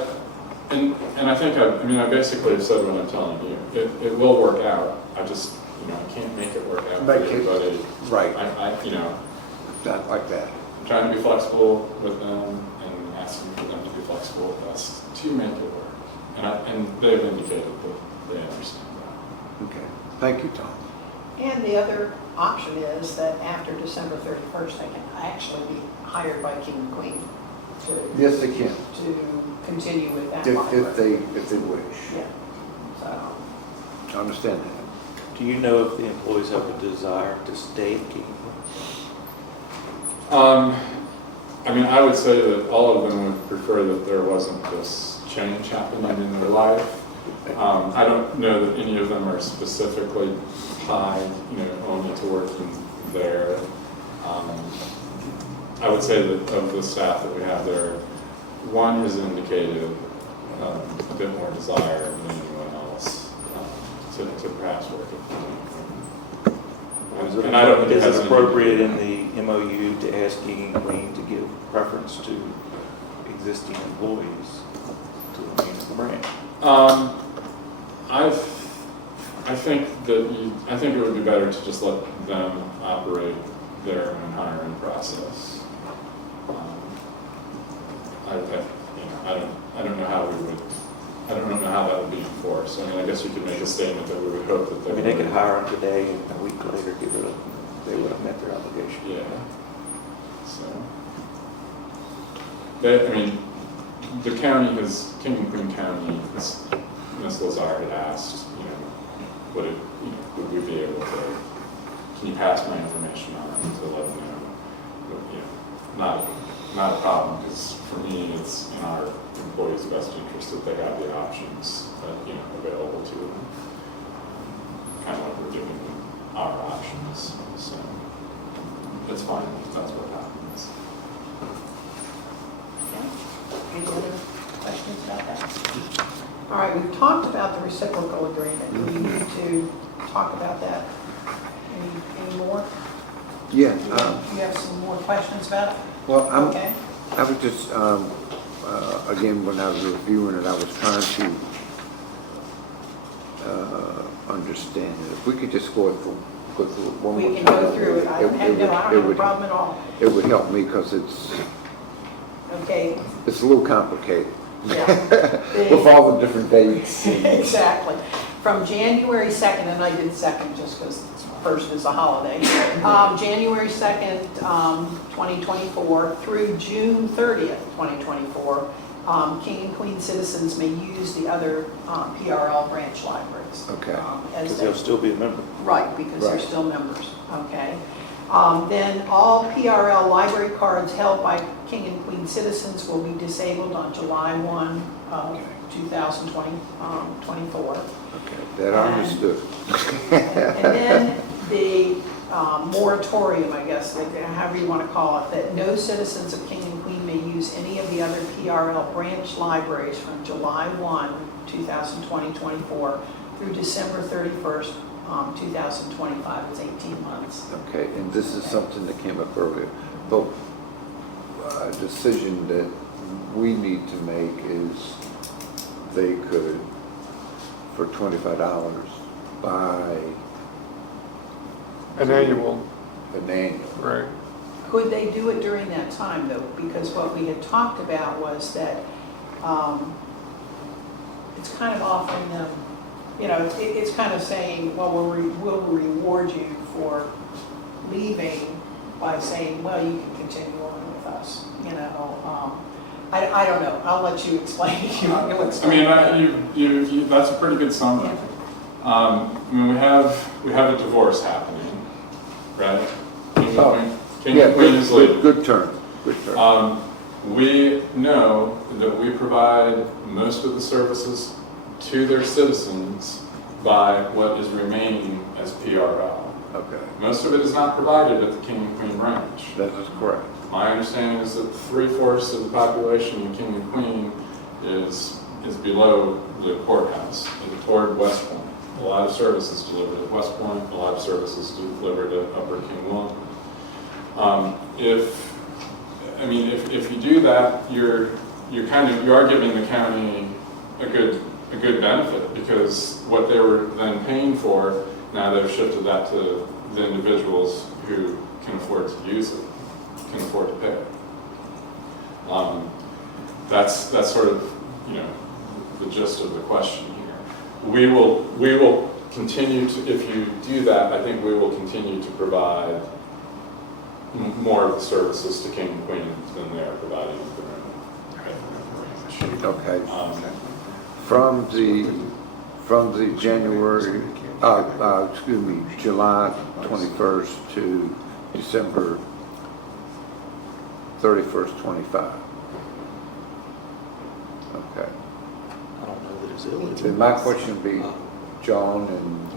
and I think I basically have said what I'm telling you. It will work out. I just I can't make it work out for Make it- everybody. Right. I'm Not like that. trying to be flexible with them and asking for them to be flexible with us to make it work. And they've indicated that they understand that. Okay. Thank you, Tom. And the other option is that after December 31st, they can actually be hired by King and Queen Yes, they can, to continue with that if library. they wish. Yeah, so, I understand that. Do you know if the employees have a desire to stay at King? I would say that all of them would prefer that there wasn't this change happening in their life. I don't know that any of them are specifically tied, only to working there. I would say that of the staff that we have there, one has indicated a bit more desire than anyone else to perhaps work at And I don't think it Is has it any- appropriate in the MOU to ask King and Queen to give preference to existing employees to the municipal branch? I think that I think it would be better to just let them operate their own hiring process. I don't know how we would. I don't know how that would be enforced. I guess you could make a statement that we would hope that They could hire them today and a week later they would have met their obligation. Yeah. So, the county has, King and Queen County, Ms. Lazar had asked, would we be able to, can you pass my information on to let them know? Not a problem, because for me, it's in our employees' best interest that they have the options, available to them. Kind of like we're giving them our options, so it's fine if that's what right, we've talked about the reciprocal agreement. Do we need to talk about that any more? Yeah, You have some more questions about it? well, Okay. I was just, again, when I was reviewing it, I was trying to understand it. If we could just go through it one more time. We can go through it. I don't have a problem at all. It would help me because it's Okay. a little complicated. Yeah. With all the different dates. Exactly. From January 2nd, and I did 2nd just because 1st is a holiday, January 2nd, 2024 through June 30th, 2024, King and Queen citizens may use the other PRL branch libraries. Okay. As Because they, they'll still be a member. right, because they're Right. still members, okay? Then all PRL library cards held by King and Queen citizens will be disabled on July 1 of 2024. Okay, that I understood. And then the moratorium, I guess, like however you want to call it, that no citizens of King and Queen may use any of the other PRL branch libraries from July 1, 2024 through December 31st, 2025. It's 18 months. Okay, and this is something that came up earlier, but a decision that we need to make is they could, for $25, buy An annual, an annual. right? Could they do it during that time, though? Because what we had talked about was that it's kind of offering them, you know, it's kind of saying, well, we'll reward you for leaving by saying, well, you can continue on with us, you know. I don't know. I'll let you explain. You'll explain. That's a pretty good summary. I mean, we have a divorce happening, right? King Yeah, and Queen is leaving. good turn, good turn. We know that we provide most of the services to their citizens by what is remaining as PRL. Okay, Most of it is not provided at the King and Queen branch. that is correct. My understanding is that 3/4 of the population in King and Queen is below the courthouse, toward West Point. A lot of services delivered at West Point, a lot of services delivered at Upper King William. If you do that, you are giving the county a good benefit, because what they were then paying for, now they've shifted that to the individuals who can afford to use it, can afford to pay. That's sort of, the gist of the question here. We will continue to, if you do that, I think we will continue to provide more of the services to King and Queen than they are providing at the moment. Okay. From the January, July 21st to December 31st, 25. Okay. I don't know that it's illegal. Then my question would be, John and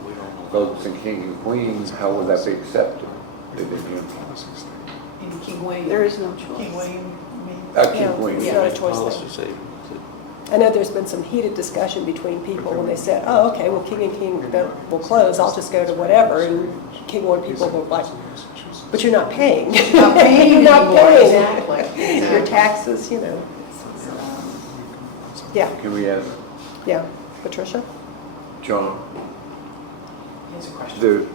folks in King and Queens, how would that be accepted? In King William. There is no King choice. William, I mean. King Yeah, Queen. it's not a choice Policy there. say- I know there's been some heated discussion between people when they said, oh, okay, well, King and King will close, I'll just go to whatever, and Kingwood people were like, but you're not paying. You're not paying You're not anymore, paying. exactly. Your taxes, Yeah, Can we ask yeah. Patricia? John, Here's a question. the,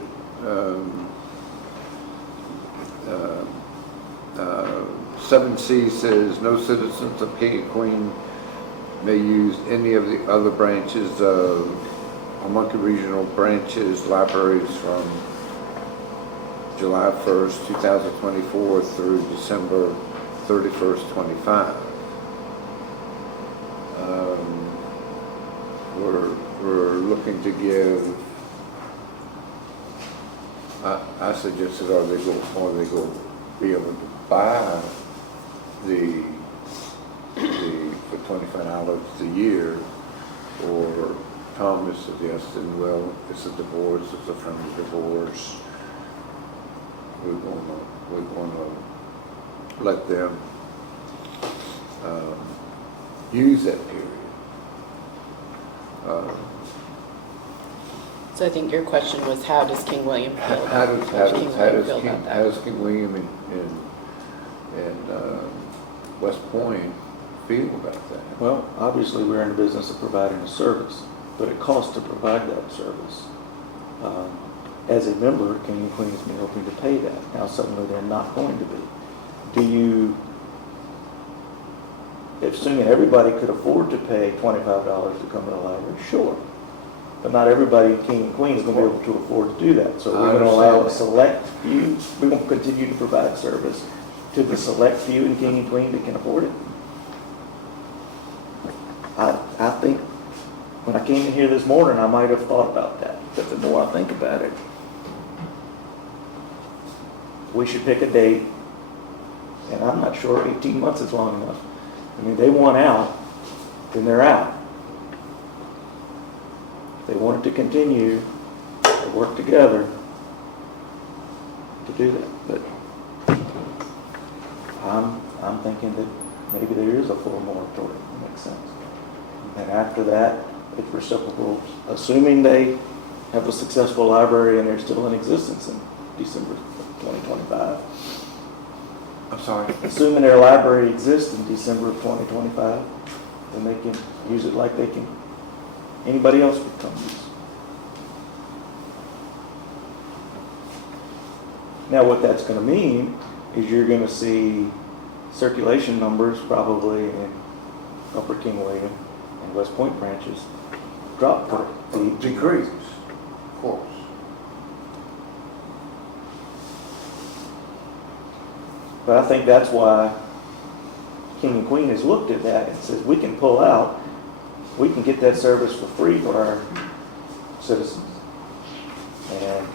7C says, no citizens of King and Queen may use any of the other branches of Homunculus Regional branches, libraries from July 1st, 2024 through December 31st, 25. We're looking to give, I suggested, are they going to be able to buy the for $25 a year, or Thomas suggested, well, it's a divorce, it's a friendly divorce. We're going to let them use that period. So I think your question was, how does King William feel? How does, How does King William feel about how that? does King William and West Point feel about that? Well, obviously, we're in the business of providing a service, but it costs to provide that service. As a member, King and Queen has been hoping to pay that. Now suddenly they're not going to be. Do you, assuming everybody could afford to pay $25 to come to the library, sure. But not everybody in King and Queen is going to be able to afford to do that. So we're going to allow a select few, we're going to continue to provide service to the select few in King and Queen that can afford it. I think when I came in here this morning, I might have thought about that. But the more I think about it, we should pick a date. And I'm not sure 18 months is long enough. I mean, they want out, then they're out. If they want it to continue, they work together to do that. But I'm thinking that maybe there is a full moratorium. It makes sense. And after that, it's reciprocal, assuming they have a successful library and they're still in existence in December 2025. I'm sorry? Assuming their library exists in December of 2025, then they can use it like they can, anybody else could come use. Now what that's going to mean is you're going to see circulation numbers probably in Upper King William and West Point branches drop for the Decrease, of course. But I think that's why King and Queen has looked at that and says, we can pull out, we can get that service for free for our citizens. And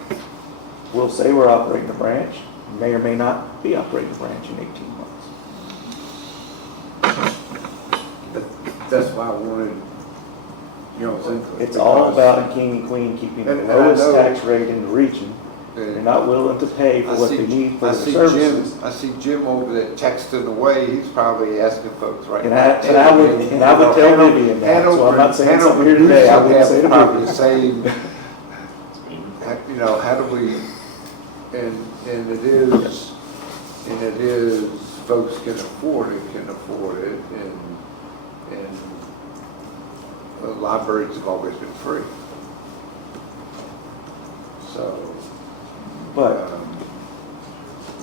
we'll say we're operating a branch, may or may not be operating a branch in 18 months. That's why I wanted, you know, It's all about in King and Queen keeping the And I lowest know- tax rate in the region. They're not willing to pay for what they need for the services. I see Jim over there texting away, he's probably asking folks right And now. I would tell Vivian that, so I'm not saying something here today, I wouldn't say to Probably Vivian. the same, you know, how do we, and it is, folks can afford it, and the libraries have always been free. So, But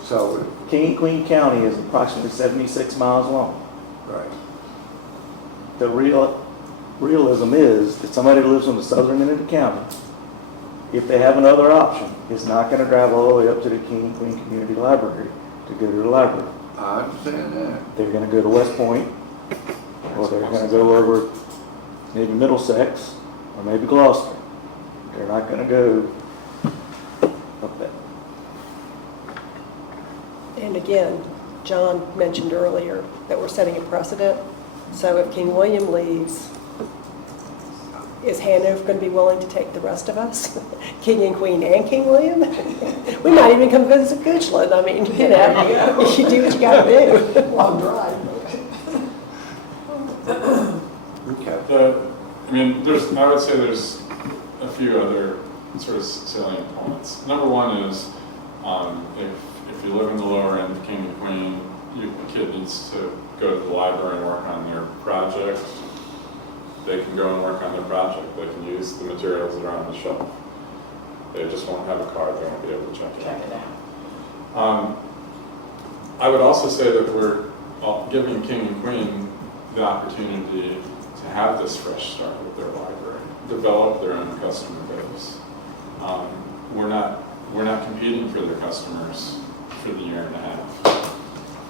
so, King and Queen County is approximately 76 miles long. right. The realism is that somebody that lives on the southern end of the county, if they have another option, is not going to drive all the way up to the King and Queen Community Library to go to the library. I understand that. They're going to go to West Point, or they're going to go over maybe Middlesex, or maybe Gloucester. They're not going to go up that. And again, John mentioned earlier that we're setting a precedent. So if King William leaves, is Hanover going to be willing to take the rest of us? King and Queen and King William? We might even come visit Goochland. I mean, you know, you do what you got to do. Long drive. Okay. I would say there's a few other sort of salient points. Number one is, if you live in the lower end of King and Queen, your kid needs to go to the library and work on their project. They can go and work on their project. They can use the materials that are on the shelf. They just won't have a card. They won't be able to check it out. Check it out. I would also say that we're giving King and Queen the opportunity to have this fresh start with their library, develop their own customer base. We're not competing for their customers for the year and a half.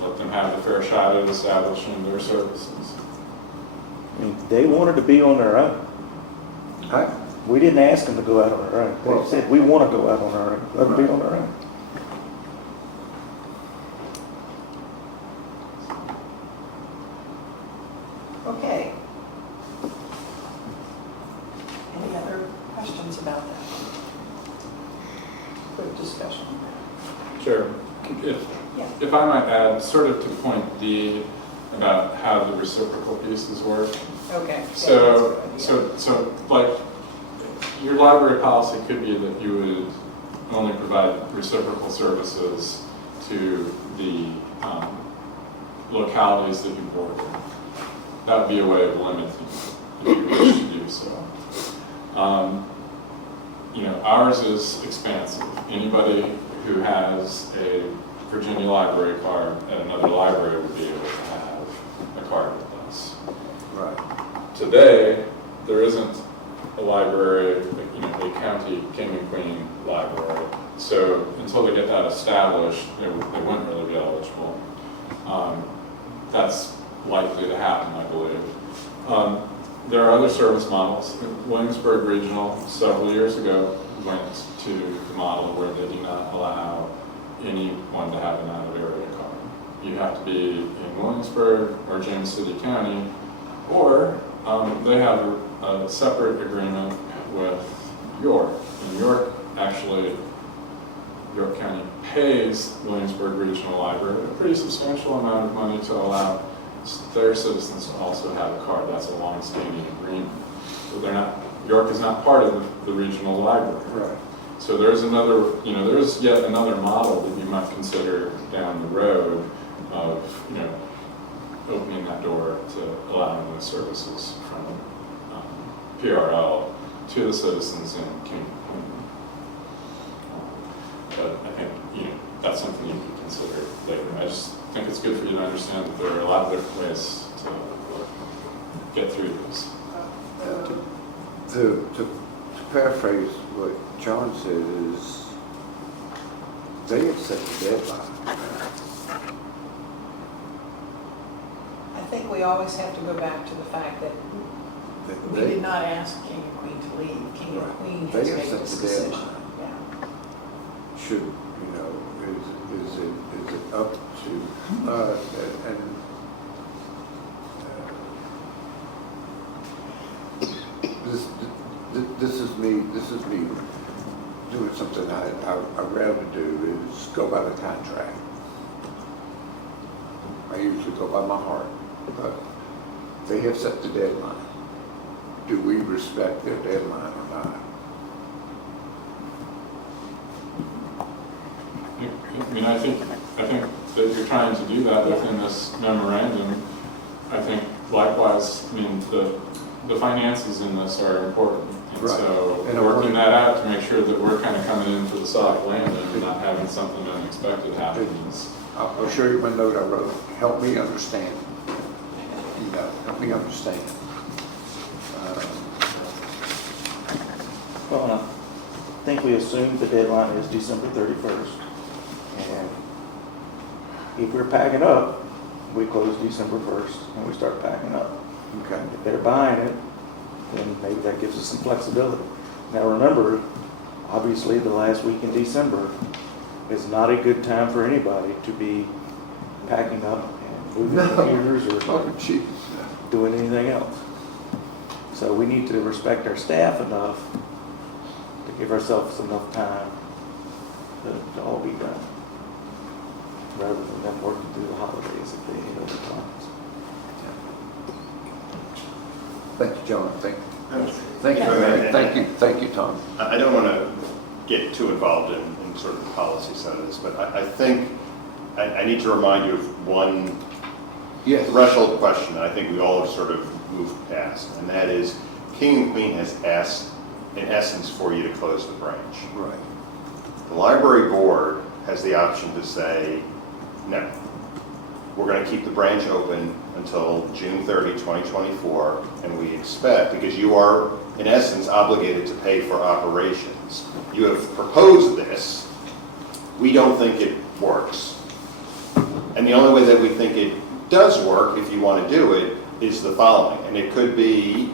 Let them have the fair shot at establishing their services. I mean, they wanted to be on their own. We didn't ask them to go out on their own. They said, we want to go out on our own. Let them be on their own. Okay. Any other questions about that? Quick discussion. Sure. If I might add, sort of to point D about how the reciprocal pieces work, Okay. So, like, your library policy could be that you would only provide reciprocal services to the localities that you border. That would be a way of limiting if you wish to do so. Ours is expansive. Anybody who has a Virginia library card at another library would be able to have a card with us. Right. Today, there isn't a library, a county king and queen library. So until they get that established, they wouldn't really be eligible. That's likely to happen, I believe. There are other service models. Williamsburg Regional, several years ago, went to the model where they do not allow anyone to have an out-of-area card. You have to be in Williamsburg or James City County, or they have a separate agreement with York. And York, actually, York County pays Williamsburg Regional Library a pretty substantial amount of money to allow their citizens to also have a card. That's a long-standing agreement. So York is not part of the regional library. Right. So there's there's yet another model that you might consider down the road of, opening that door to allowing those services from PRL to the citizens in King and Queen. But I think, that's something you could consider later. I just think it's good for you to understand that there are a lot of different ways to get through this. To paraphrase what John said is, they have set the deadline. I think we always have to go back to the fact that we did not ask King and Queen to leave. King and Queen has They have made set this the decision. deadline. Yeah. Should, is it up to us and this is me doing something I'd rather do is go by the contract. I usually go by my heart, but they have set the deadline. Do we respect their deadline or not? I think that you're trying to do that within this memorandum. I think likewise, the finances in this are important. And Right. so And working that out to make sure that we're kind of coming in for the soft landing and not having something unexpected happen. I'll show you my note I wrote. Help me understand. Help me understand. Well, I think we assumed the deadline is December 31st. And if we're packing up, we close December 1st and we start packing up. Okay. If they're buying it, then maybe that gives us some flexibility. Now remember, obviously the last week in December is not a good time for anybody to be packing up and moving computers or Oh, geez. doing anything else. So we need to respect our staff enough to give ourselves enough time to all be done, rather than them working through the holidays if they hit other times. Thank you, John. Thank Yeah. Thank you, Tom. I don't want to get too involved in sort of the policy side of this, but I think I need to remind you of one Yes. threshold question that I think we all have sort of moved past, and that is King and Queen has asked, in essence, for you to close the branch. Right. The library board has the option to say, no, we're going to keep the branch open until June 30, 2024, and we expect, because you are, in essence, obligated to pay for operations. You have proposed this. We don't think it works. And the only way that we think it does work, if you want to do it, is the following. And it could be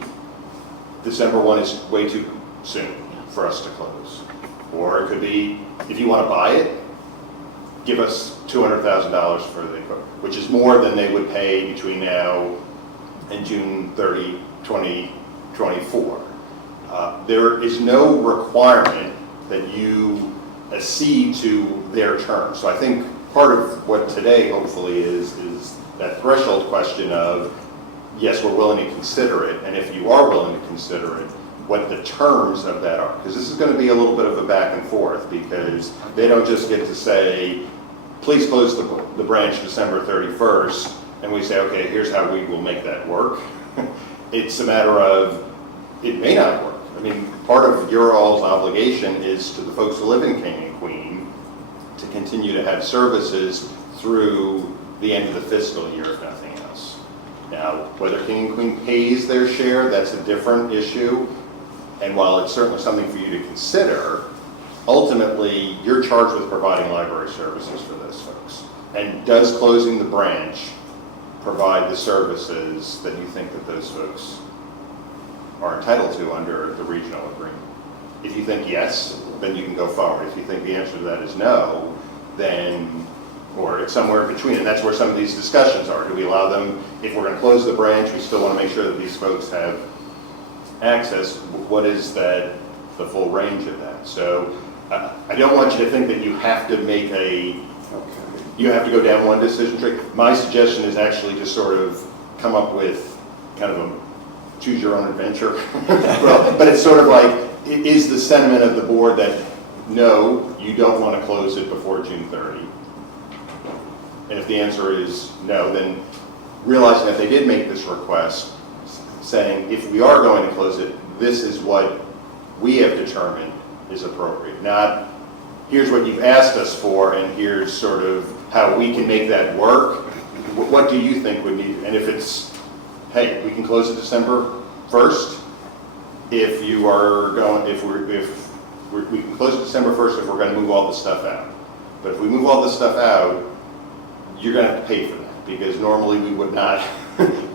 December 1 is way too soon for us to close. Or it could be, if you want to buy it, give us $200,000 for the equipment, which is more than they would pay between now and June 30, 2024. There is no requirement that you accede to their terms. So I think part of what today hopefully is that threshold question of, yes, we're willing to consider it, and if you are willing to consider it, what the terms of that are. Because this is going to be a little bit of a back and forth, because they don't just get to say, please close the branch December 31st, and we say, okay, here's how we will make that work. It's a matter of, it may not work. I mean, part of your all's obligation is to the folks who live in King and Queen to continue to have services through the end of the fiscal year, if nothing else. Now, whether King and Queen pays their share, that's a different issue. And while it's certainly something for you to consider, ultimately, you're charged with providing library services for those folks. And does closing the branch provide the services that you think that those folks are entitled to under the regional agreement? If you think yes, then you can go forward. If you think the answer to that is no, then, or it's somewhere in between, and that's where some of these discussions are. Do we allow them, if we're going to close the branch, we still want to make sure that these folks have access? What is that, the full range of that? So I don't want you to think that you have to make you have to go down one decision tree. My suggestion is actually just sort of come up with kind of a choose your own adventure. Well, but it's sort of like, is the sentiment of the board that no, you don't want to close it before June 30? And if the answer is no, then realizing that they did make this request, saying if we are going to close it, this is what we have determined is appropriate. Not, here's what you've asked us for, and here's sort of how we can make that work. What do you think would need, and if it's, hey, we can close it December 1st, if you are going, we can close it December 1st if we're going to move all the stuff out. But if we move all the stuff out, you're going to have to pay for that, because normally we would not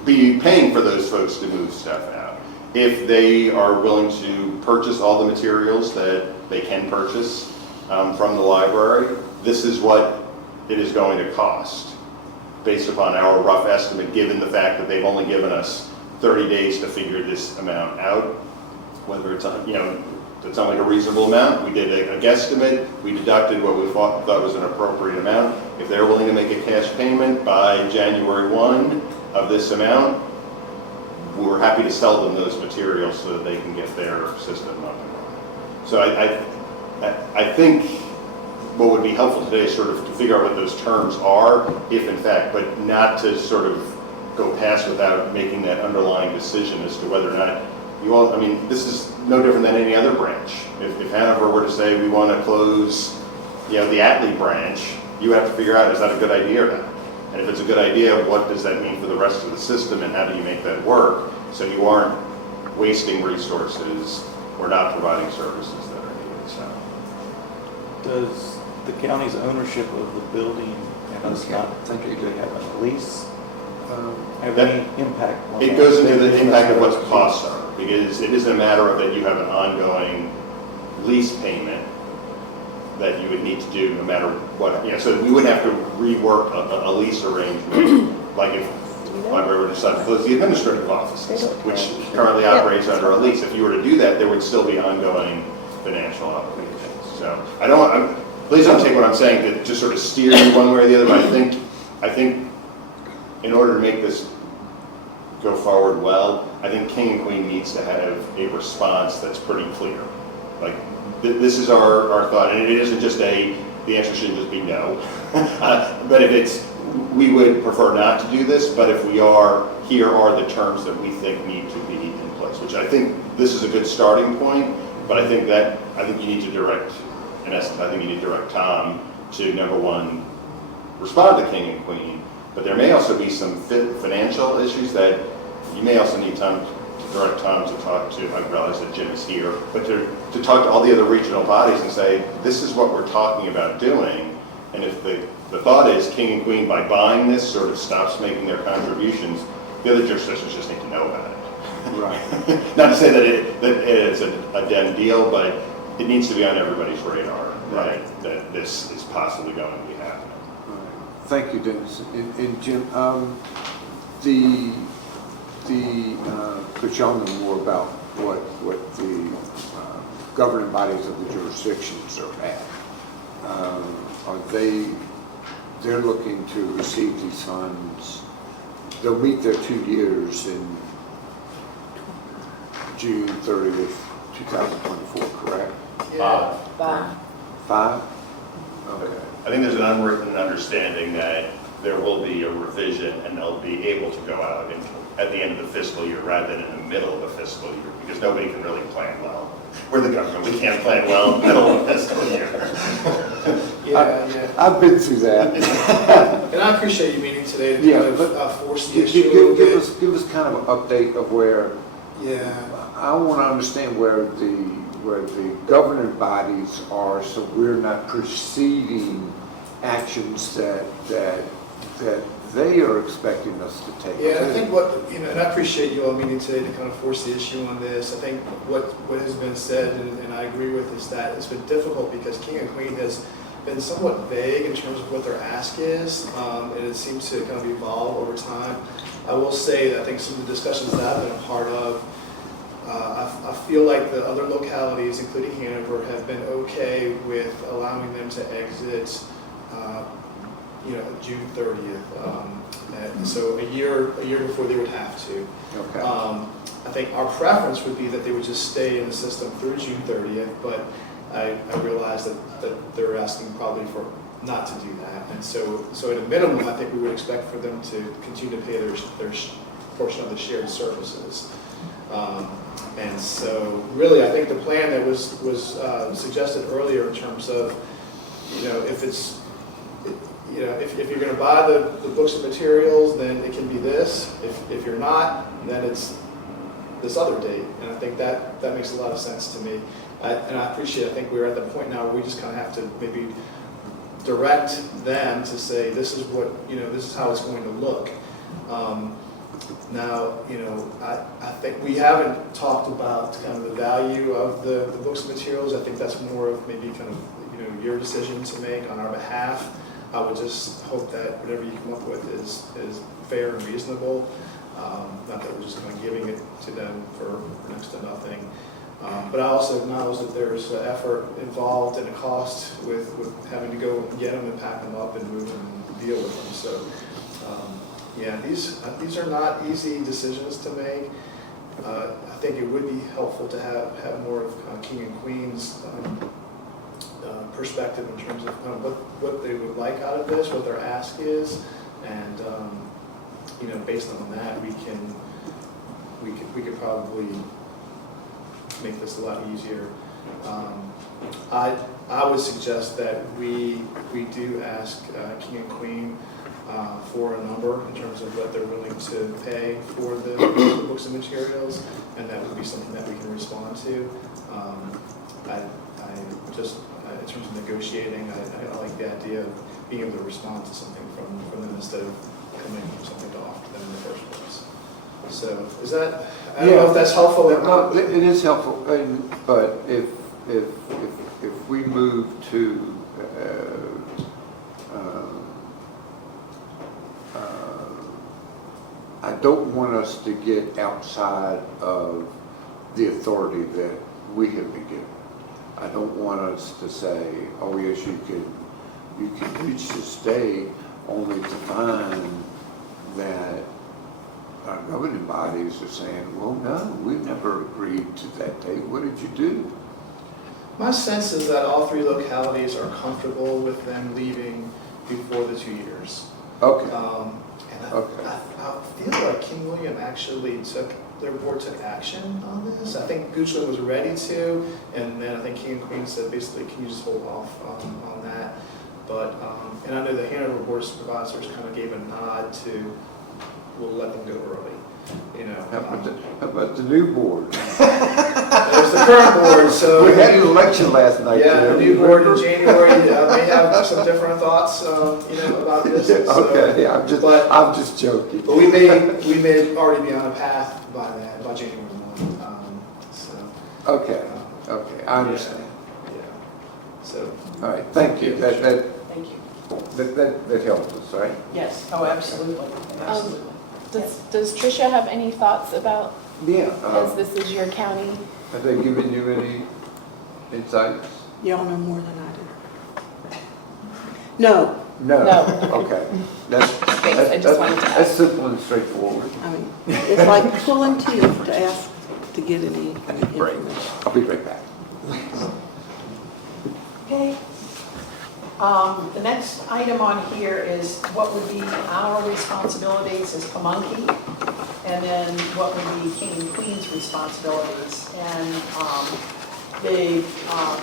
be paying for those folks to move stuff out. If they are willing to purchase all the materials that they can purchase from the library, this is what it is going to cost, based upon our rough estimate, given the fact that they've only given us 30 days to figure this amount out. Whether it's, does it sound like a reasonable amount? We did a guesstimate, we deducted what we thought was an appropriate amount. If they're willing to make a cash payment by January 1 of this amount, we're happy to sell them those materials so that they can get their system up and running. So I think what would be helpful today is sort of to figure out what those terms are, if in fact, but not to sort of go past without making that underlying decision as to whether or not you all, I mean, this is no different than any other branch. If Hanover were to say we want to close, the Atlee branch, you have to figure out, is that a good idea or not? And if it's a good idea, what does that mean for the rest of the system, and how do you make that work so you aren't wasting resources or not providing services that are needed? So, Does the county's ownership of the building and us not technically have a lease have any impact on that? it goes into the impact of what the costs are, because it isn't a matter of that you have an ongoing lease payment that you would need to do no matter what, so we wouldn't have to rework a lease arrangement, like if the library were to decide to close the administrative offices, which currently operates under a lease. If you were to do that, there would still be ongoing financial obligations. So I don't want, please don't take what I'm saying to just sort of steer you one way or the other, but I think in order to make this go forward well, I think King and Queen needs to have a response that's pretty clear. Like, this is our thought, and it isn't just the answer shouldn't just be no. But if it's, we would prefer not to do this, but if we are, here are the terms that we think need to be in place, which I think this is a good starting point, but I think you need to direct, in essence, I think you need to direct Tom to, number one, respond to King and Queen, but there may also be some financial issues that you may also need time to direct Tom to talk to. I realize that Jim is here, but to talk to all the other regional bodies and say, this is what we're talking about doing, and if the thought is King and Queen, by buying this, sort of stops making their contributions, the other jurisdictions just need to know about it. Right. Not to say that it's a done deal, but it needs to be on everybody's radar, right? That this is possibly going to be happening. Thank you, Dennis. And Jim, could y'all know more about what the governing bodies of the jurisdictions are at? They're looking to receive these funds they'll meet their 2 years in June 30th, 2024, correct? Yeah. Bye. 5? Okay. I think there's an unwritten understanding that there will be a revision and they'll be able to go out at the end of the fiscal year rather than in the middle of the fiscal year, because nobody can really plan well. We're the government, we can't plan well in the middle of the fiscal year. Yeah. I've been through that. And I appreciate you meeting today to Yeah, kind but of force the issue a little bit. Give us kind of an update of where, Yeah. I want to understand where the governing bodies are, so we're not preceding actions that they are expecting us to take. Yeah, and I think and I appreciate you all meeting today to kind of force the issue on this. I think what has been said, and I agree with, is that it's been difficult because King and Queen has been somewhat vague in terms of what their ask is, and it seems to kind of evolve over time. I will say that I think some of the discussions that I've been a part of, I feel like the other localities, including Hanover, have been okay with allowing them to exit June 30th. And so a year before they would have to. Okay. I think our preference would be that they would just stay in the system through June 30th, but I realize that they're asking probably for not to do that. And so at a minimum, I think we would expect for them to continue to pay their portion of the shared services. And so really, I think the plan that was suggested earlier in terms of, if you're going to buy the books and materials, then it can be this. If you're not, then it's this other date. And I think that makes a lot of sense to me. And I appreciate, I think we're at the point now where we just kind of have to maybe direct them to say, this is this is how it's going to look. Now, I think we haven't talked about kind of the value of the books and materials. I think that's more of maybe kind of, your decision to make on our behalf. I would just hope that whatever you come up with is fair and reasonable. Not that we're just kind of giving it to them for next to nothing. But I also acknowledge that there's effort involved and a cost with having to go and get them and pack them up and move them and deal with them. So, these are not easy decisions to make. I think it would be helpful to have more of King and Queen's perspective in terms of what they would like out of this, what their ask is, and based on that, we could probably make this a lot easier. I would suggest that we do ask King and Queen for a number in terms of what they're willing to pay for the books and materials, and that would be something that we can respond to. In terms of negotiating, I like the idea of being able to respond to something from them instead of coming from something to offer them in the first place. So is that, I don't know if that's helpful or not. No, it is helpful, but if we move to I don't want us to get outside of the authority that we have been given. I don't want us to say, oh yes, you can reach this date, only to find that our governing bodies are saying, well, no, we never agreed to that date. What did you do? My sense is that all three localities are comfortable with them leaving before the 2 years. Okay. I feel like King William actually their board took action on this. I think Goochland was ready to, and then I think King and Queen said basically, can you just hold off on that? But, and I know the Hanover Board of Supervisors kind of gave a nod to, we'll let them go early. How about the new board? There's the current board, so. We had an election last night. Yeah, the new board in January may have some different thoughts, about this. So, Okay, I'm just joking. but we may already be on a path by January 1. Okay, I understand. Yeah. So. All right, thank you. Thank you. That helps us, right? Yes, oh, absolutely, absolutely. Does Tricia have any thoughts about, Yeah. as this is your county? Have they given you any insights? Y'all know more than I do. No. No. No. Okay. That's Thanks, I just wanted to That's ask. simple and straightforward. I mean, it's like pulling teeth to ask to get any information. I'll be right back. Okay. The next item on here is what would be our responsibilities as Pamunkey, and then what would be King and Queen's responsibilities. And the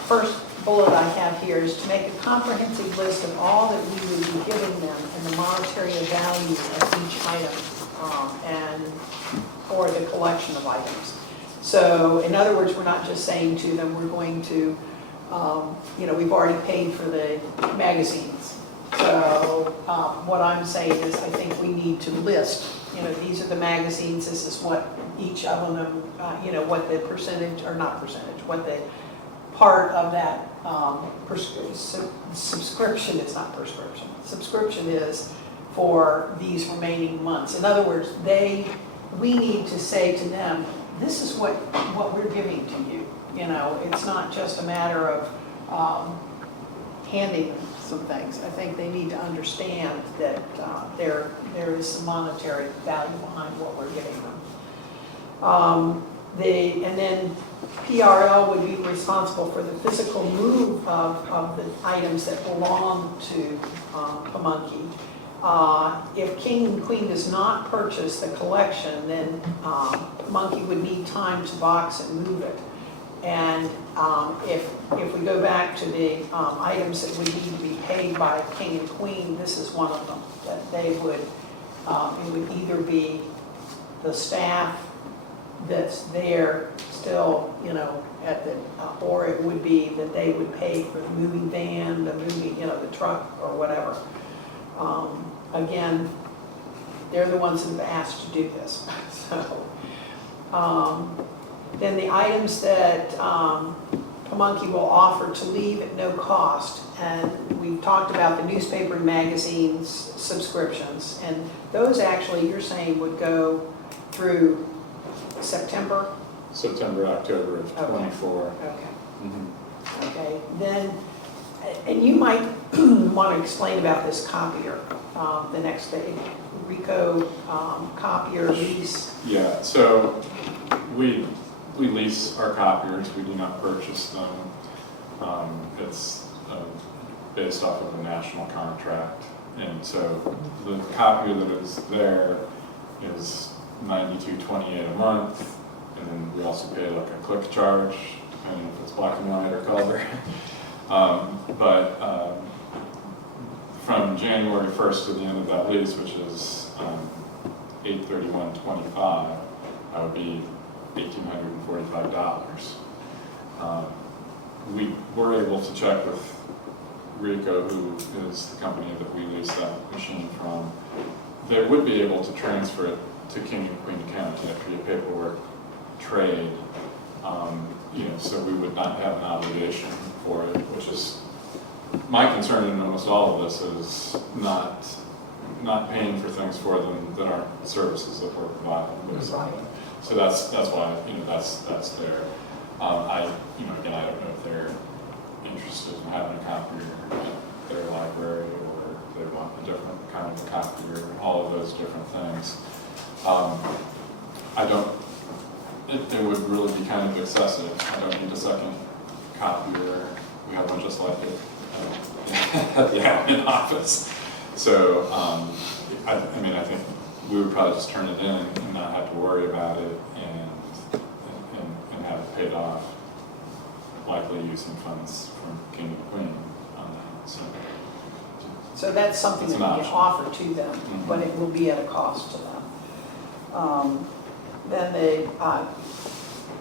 first bullet I have here is to make a comprehensive list of all that we would be giving them and the monetary value of each item, and for the collection of items. So in other words, we're not just saying to them, we're going to, we've already paid for the magazines. So what I'm saying is I think we need to list, these are the magazines, this is what each of them, what the percentage, or not percentage, what the part of that subscription is, not prescription, subscription is for these remaining months. In other words, we need to say to them, this is what we're giving to you. It's not just a matter of handing them some things. I think they need to understand that there is some monetary value behind what we're giving them. And then PRL would be responsible for the physical move of the items that belong to Pamunkey. If King and Queen does not purchase the collection, then Pamunkey would need time to box and move it. And if we go back to the items that would need to be paid by King and Queen, this is one of them. That they would, it would either be the staff that's there still, at the, or it would be that they would pay for the moving van, the moving, the truck or whatever. Again, they're the ones that have asked to do this. So, then the items that Pamunkey will offer to leave at no cost, and we've talked about the newspaper and magazines subscriptions, and those actually, you're saying, would go through September? September, October of Okay. '24. Okay. Mhm. Okay, then, and you might want to explain about this copier, the next day, Rico copier lease. Yeah, so we lease our copiers, we do not purchase them. It's based off of a national contract. And so the copier that is there is $92.28 a month. And then we also pay like a click charge, depending if it's black and white or color. From January 1st to the end of that lease, which is 8/31/25, that would be $1,845. We were able to check with Rico, who is the company that we lease that machine from. They would be able to transfer it to King and Queen County after your paperwork trade, so we would not have an obligation for it, which is my concern in almost all of this is not paying for things for them that aren't services that we're providing. Right. So that's why, that's there. Again, I don't know if they're interested in having a copier at their library or if they want a different kind of a copier, all of those different things. It would really be kind of excessive. I don't need a second copier. We have one just like it at the admin office. So, I think we would probably just turn it in and not have to worry about it and have it paid off, likely using funds from King and Queen on that. So that's something It's that an we can option. offer to them, Mhm. but it will be at a cost to them. Then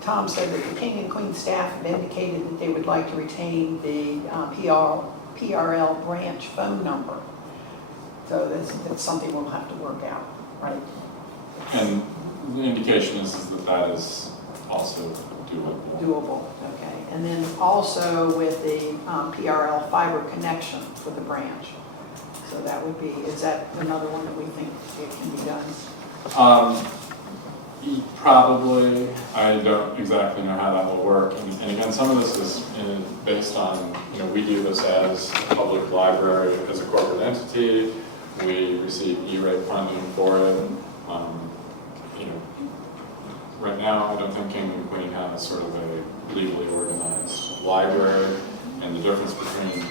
Tom said that the King and Queen staff have indicated that they would like to retain the PRL branch phone number. So that's something we'll have to work out, right? And the indication is that is also doable. Doable, okay. And then also with the PRL fiber connection for the branch. So that would be, is that another one that we think it can be done? Probably. I don't exactly know how that will work. And again, some of this is based on, we do this as a public library, as a corporate entity. We receive E-rate funding for it. You know, right now, I don't think King and Queen has sort of a legally organized library, and the difference between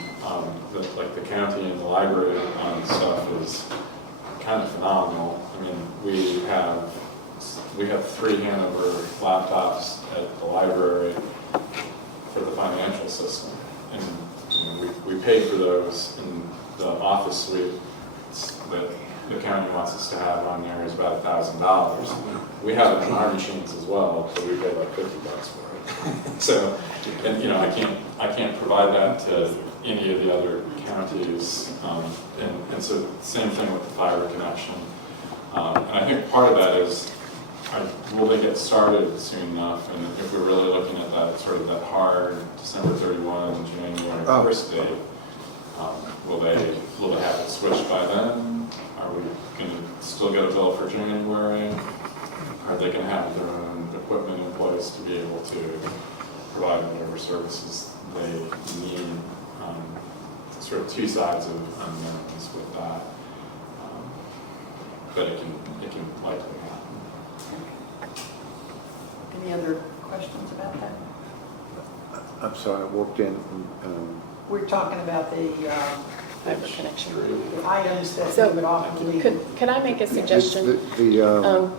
the county and the library on stuff is kind of phenomenal. I mean, we have 3 Hanover laptops at the library for the financial system, and you know, we paid for those, and the office suite that the county wants us to have on there is about $1,000. We have it in our machines as well, so we pay like $50 for it. So, and you know, I can't provide that to any of the other counties, and so same thing with the fiber connection. And I think part of that is, will they get started soon enough? And if we're really looking at that sort of that hard December 31, January 1st date, will they have it switched by then? Are we going to still get a bill for January? Are they going to have their own equipment in place to be able to provide whatever services they need? Sort of 2 sides of unknowns with that, but it can likely happen. Any other questions about that? I'm sorry, I walked in, We're talking about the Fiber connection. the items that So, we would often leave. Could I make a suggestion? go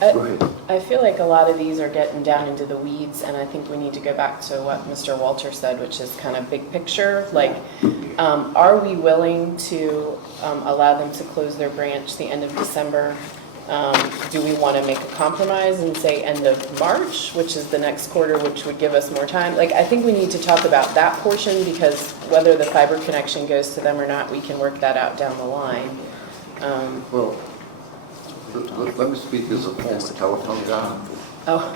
ahead. I feel like a lot of these are getting down into the weeds, and I think we need to go back to what Mr. Walter said, which is kind of big picture. Like, are we willing to allow them to close their branch the end of December? Do we want to make a compromise and say end of March, which is the next quarter, which would give us more time? Like, I think we need to talk about that portion, because whether the fiber connection goes to them or not, we can work that out down the line. Well, let me speak as a former telephone guy. Oh,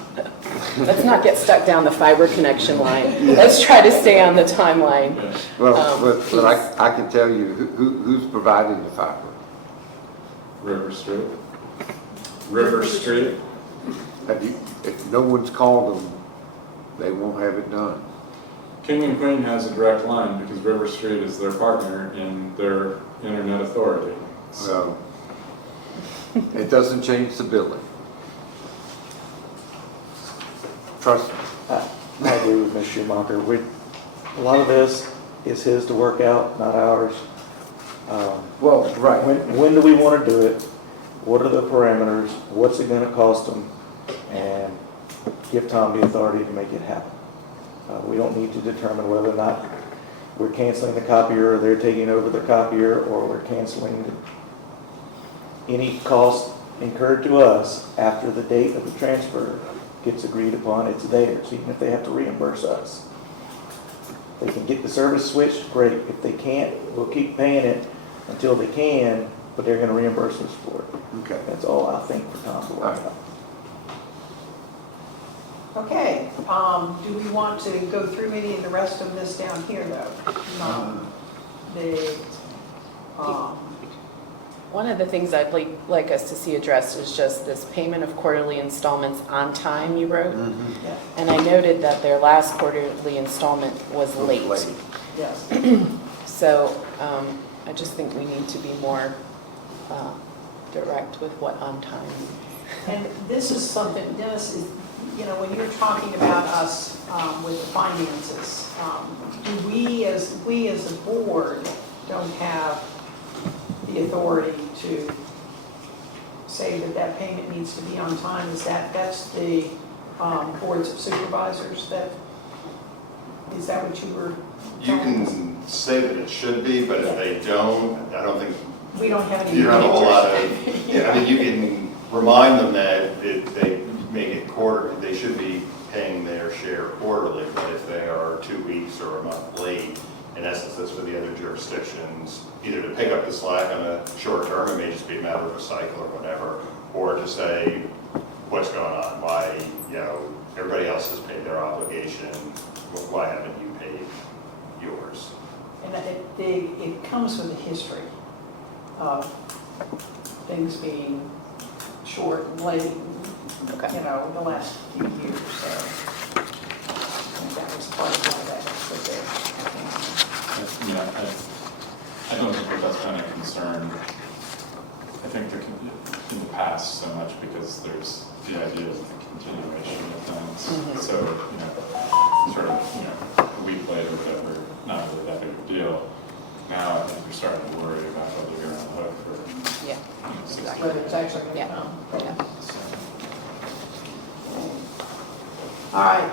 let's not get stuck down the fiber connection line. Let's try to stay on the timeline. Well, but I can tell you who's providing the fiber. River Street. If no one's called them, they won't have it done. King and Queen has a direct line because River Street is their partner in their internet authority. So it doesn't change the billing. Trust me. I agree with Ms. Schumacher. A lot of this is his to work out, not ours. Well, right. When do we want to do it? What are the parameters? What's it going to cost them? And give Tom the authority to make it happen. We don't need to determine whether or not we're canceling the copier, or they're taking over the copier, or we're canceling any cost incurred to us after the date of the transfer gets agreed upon. It's theirs, even if they have to reimburse us. If they can get the service switched, great. If they can't, we'll keep paying it until they can, but they're going to reimburse us for it. Okay. That's all I think for Tom to work out. Okay, do we want to go through any of the rest of this down here, though? One of the things I'd like us to see addressed is just this payment of quarterly installments on time, you wrote. Yeah, And I noted that their last quarterly installment was late. yes. So I just think we need to be more direct with what on time means. And this is something, Dennis, is, when you're talking about us with the finances, do we as a board don't have the authority to say that payment needs to be on time? That's the boards of supervisors is that what you were You telling us? can say that it should be, but if they don't, I don't think We don't have any. you have a whole lot answers. of, I mean, you can remind them that if they make it they should be paying their share quarterly, but if they are 2 weeks or a month late, in essence, that's for the other jurisdictions, either to pick up the slack on a short term, it may just be a matter of a cycle or whatever, or to say, what's going on? Why, everybody else has paid their obligation, why haven't you paid yours? And it comes with a history of things being short and late, Okay. the last few years, so I think that was part of why that was put there. I don't think that that's been a concern. I think in the past so much because there's the idea of the continuation of things. So, sort of, a week later, whatever, not really that big a deal. Now I think you're starting to worry about whether you're on the hook for, Yeah. 60 Whether it's actually going to Yeah. come. Yeah. So, All right,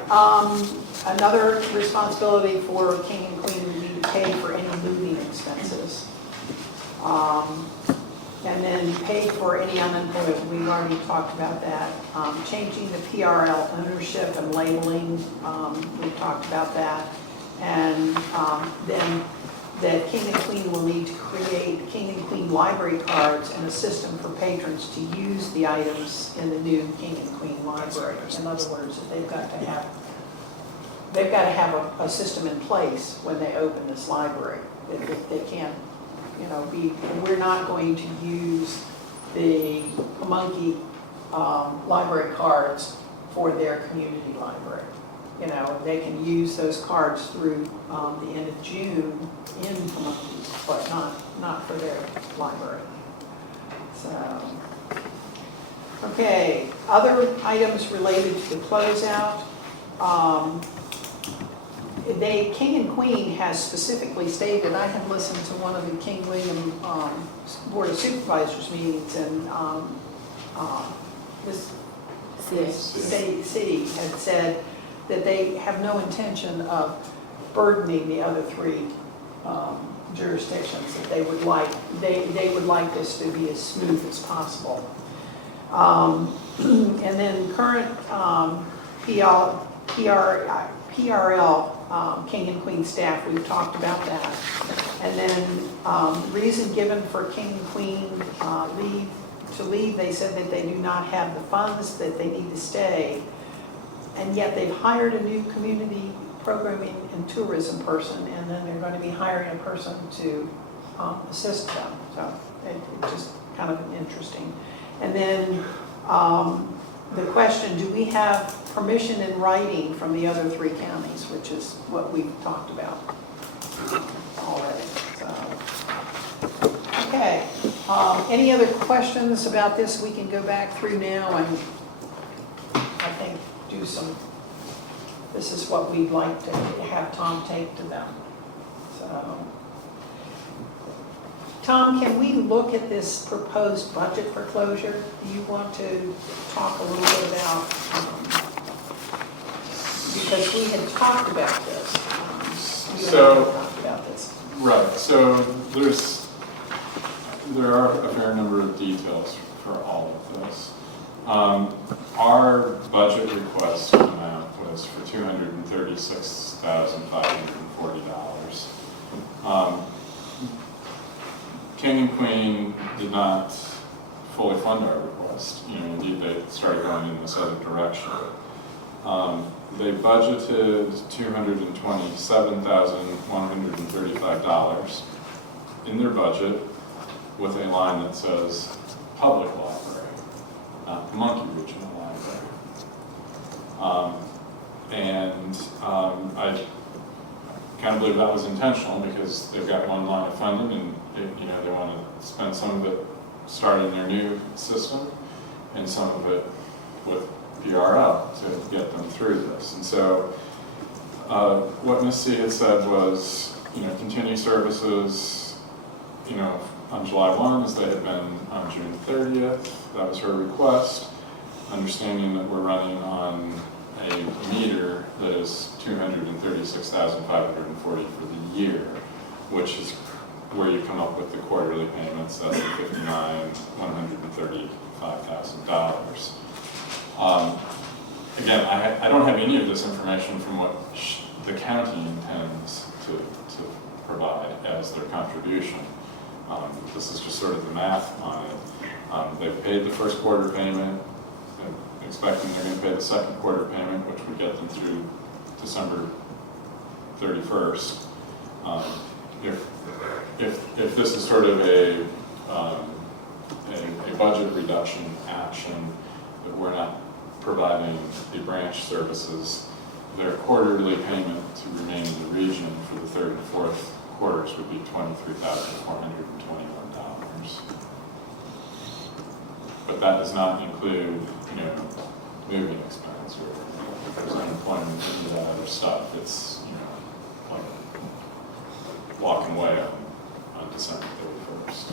another responsibility for King and Queen would be to pay for any moving expenses. And then pay for any unemployment, we've already talked about that. Changing the PRL ownership and labeling, we've talked about that. And then that King and Queen will need to create King and Queen library cards and a system for patrons to use the items in the new King and Queen library. In other words, that they've got to have a system in place when they open this library. They can't, we're not going to use the Pamunkey library cards for their community library. They can use those cards through the end of June in Pamunkey, but not for their library. So, okay, other items related to the closeout. King and Queen has specifically stated, I have listened to one of the King William Board of Supervisors meetings, and this city had said that they have no intention of burdening the other three jurisdictions, that they would like this to be as smooth as possible. And then current PRL, King and Queen staff, we've talked about that. And then reason given for King and Queen leave, they said that they do not have the funds, that they need to stay. And yet they've hired a new community programming and tourism person, and then they're going to be hiring a person to assist them. So it's just kind of interesting. And then the question, do we have permission in writing from the other three counties, which is what we've talked about already. So, okay. Any other questions about this? We can go back through now and I think do some, this is what we'd like to have Tom take to them. So, Tom, can we look at this proposed budget for closure? Do you want to talk a little bit about, because we had talked about this. Talked about this. Right, so there are a fair number of details for all of this. Our budget request amount was for $236,540. King and Queen did not fully fund our request. Indeed, they started going in this other direction. They budgeted $227,135 in their budget with a line that says public library, not Pamunkey Regional Library. I kind of believe that was intentional because they've got one line of funding and they want to spend some of it starting their new system and some of it with PRL to get them through this. And so what Ms. C had said was, continue services, on July 1 as they had been on June 30th. That was her request, understanding that we're running on a meter that is $236,540 for the year, which is where you come up with the quarterly payments. That's $59,135,000. Again, I don't have any of this information from what the county intends to provide as their contribution. This is just sort of the math on it. They've paid the first quarter payment, expecting they're going to pay the second quarter payment, which would get them through December 31st. If this is sort of a budget reduction action, that we're not providing the branch services, their quarterly payment to remain in the region for the third and fourth quarters would be $23,421. But that does not include, moving expense or if there's unemployment and any of that other stuff. It's, like walking away on December 31st.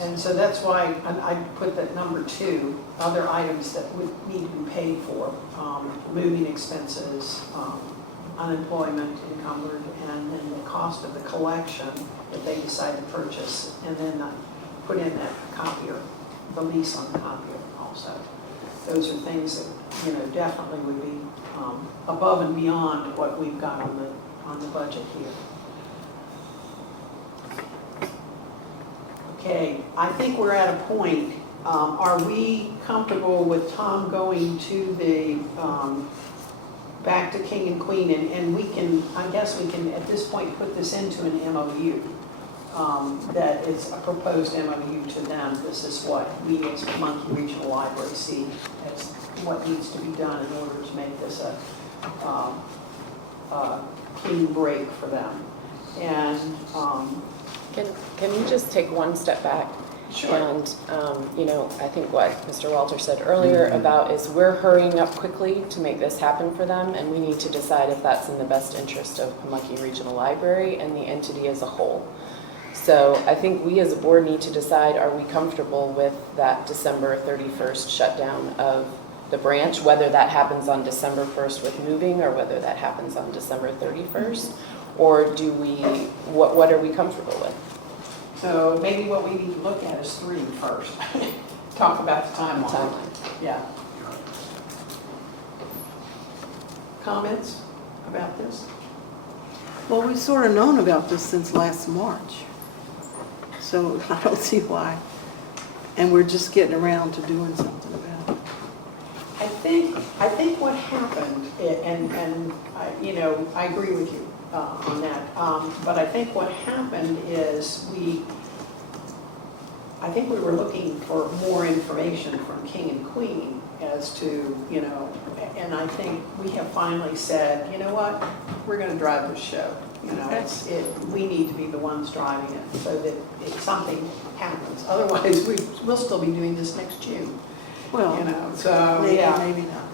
And so that's why I put that number 2, other items that would need to be paid for, moving expenses, unemployment encumbered, and then the cost of the collection if they decide to purchase, and then put in that copier, the lease on the copier also. Those are things that, definitely would be above and beyond what we've got on the budget here. Okay, I think we're at a point. Are we comfortable with Tom going to the, back to King and Queen? And we can, I guess we can, at this point, put this into an MOU. That is a proposed MOU to them. This is what we as Monkey Regional Library see as what needs to be done in order to make this a clean break for them. And Can you just take one step back? Sure. And, I think what Mr. Walter said earlier about is we're hurrying up quickly to make this happen for them, and we need to decide if that's in the best interest of Pamunkey Regional Library and the entity as a whole. So I think we as a board need to decide, are we comfortable with that December 31st shutdown of the branch, whether that happens on December 1st with moving or whether that happens on December 31st? Or do we, what are we comfortable with? so maybe what we need to look at is 3 first. Talk about the timeline. Yeah. Comments about this? Well, we've sort of known about this since last March. So I don't see why. And we're just getting around to doing something about it. I think what happened, and I agree with you on that, but I think what happened is I think we were looking for more information from King and Queen as to, and I think we have finally said, you know what, we're going to drive this show. We need to be the ones driving it so that if something happens. Otherwise, we'll still be doing this next June. Well, So, maybe, yeah. maybe not.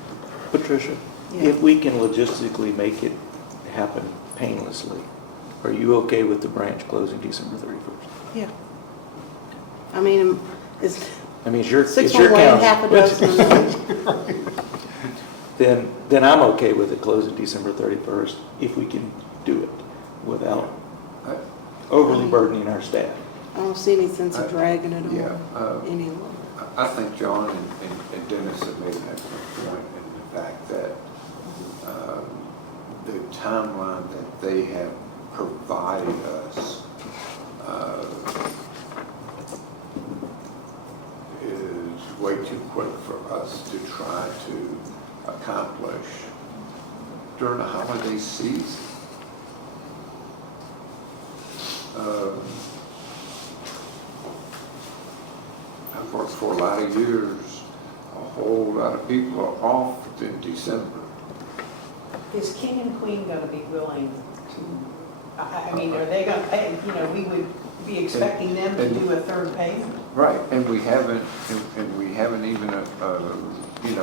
Patricia, Yeah. if we can logistically make it happen painlessly, are you okay with the branch closing December 31st? Yeah. I mean, it's I mean, it's your 6 one way and half a county. dozen. Then I'm okay with it closing December 31st if we can do it without overly burdening our staff. I don't see any sense of dragging it Yeah, on any longer. I think John and Dennis have made an excellent point in the fact that the timeline that they have provided us is way too quick for us to try to accomplish during the holiday season. I've worked for a lot of years. A whole lot of people are off in December. Is King and Queen going to be willing to, I mean, are they going to pay, we would be expecting them to do a third payment? Right, and we haven't even,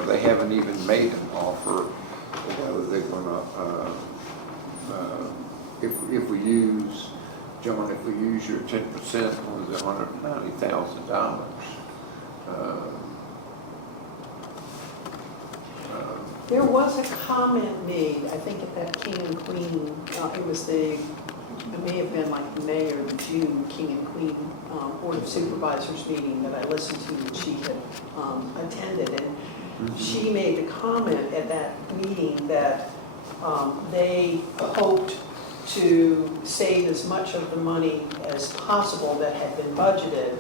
they haven't even made an offer whether they're gonna, if we use, John, if we use your 10%, was $190,000. There was a comment made, I think at that King and Queen, it may have been like the May or the June King and Queen Board of Supervisors meeting that I listened to that she had attended. And she made the comment at that meeting that they hoped to save as much of the money as possible that had been budgeted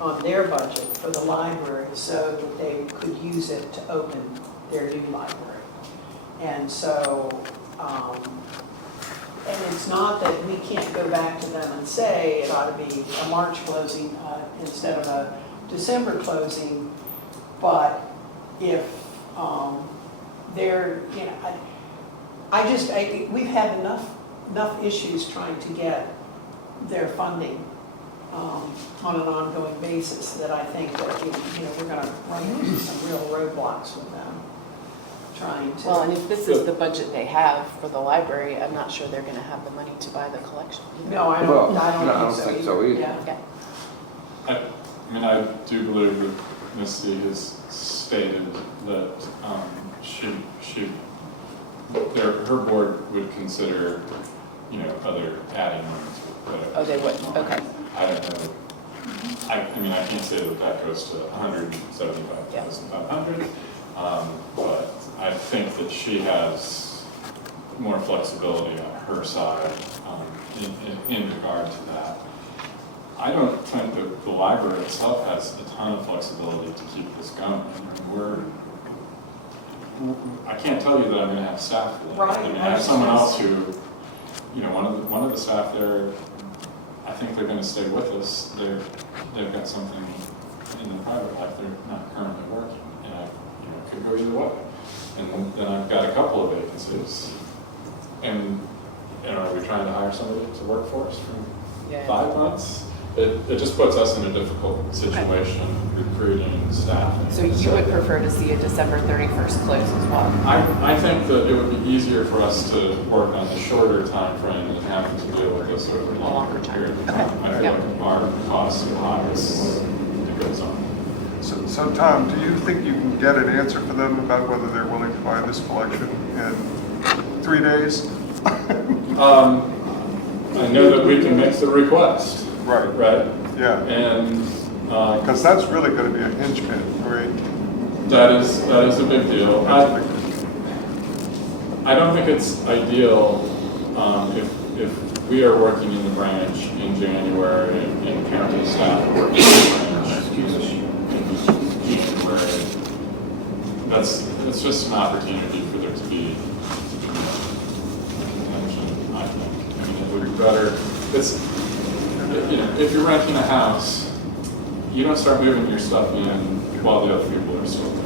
on their budget for the library so that they could use it to open their new library. And so, and it's not that we can't go back to them and say it ought to be a March closing instead of a December closing, but if they're, we've had enough enough issues trying to get their funding on an ongoing basis that I think that, we're gonna run into some real roadblocks with them, trying to. Well, and if this is the budget they have for the library, I'm not sure they're gonna have the money to buy the collection. either. No, I Well, don't, I no, don't think so either. Yeah. Okay. I mean, I do believe that Misty has stated that her board would consider, other adding on to Oh, they would, okay. I don't know. I mean, I can't say that goes to 175,500, but I think that she has more flexibility on her side in regard to that. I don't think that the library itself has a ton of flexibility to keep this going. I mean, I can't tell you that I'm gonna have staff for that. Right, I mean, I have someone else who, one of the staff there, I think they're gonna stay with us. They've got something in their private life they're not currently working, and it could go either way. And then I've got a couple of vacancies, and are we trying to hire somebody to work for us for Yeah. 5 months? It just puts us in a difficult situation, recruiting, staffing. So you would prefer to see a December 31st close as well? I think that it would be easier for us to work on the shorter time frame than having to deal with this over a Longer longer time. period of Okay. time. I feel Yep. like our costs are high as it goes on. So Tom, do you think you can get an answer for them about whether they're willing to buy this collection in 3 days? I know that we can make the request, Right, right? yeah, And because that's really going to be a hinge pin, right? that is a big deal. I don't think it's ideal if we are working in the branch in January and county staff are working in the branch in January. That's just an opportunity for there to be contention, I think. I mean, it would be better. If you're renting a house, you don't start moving your stuff in while the other people are still there.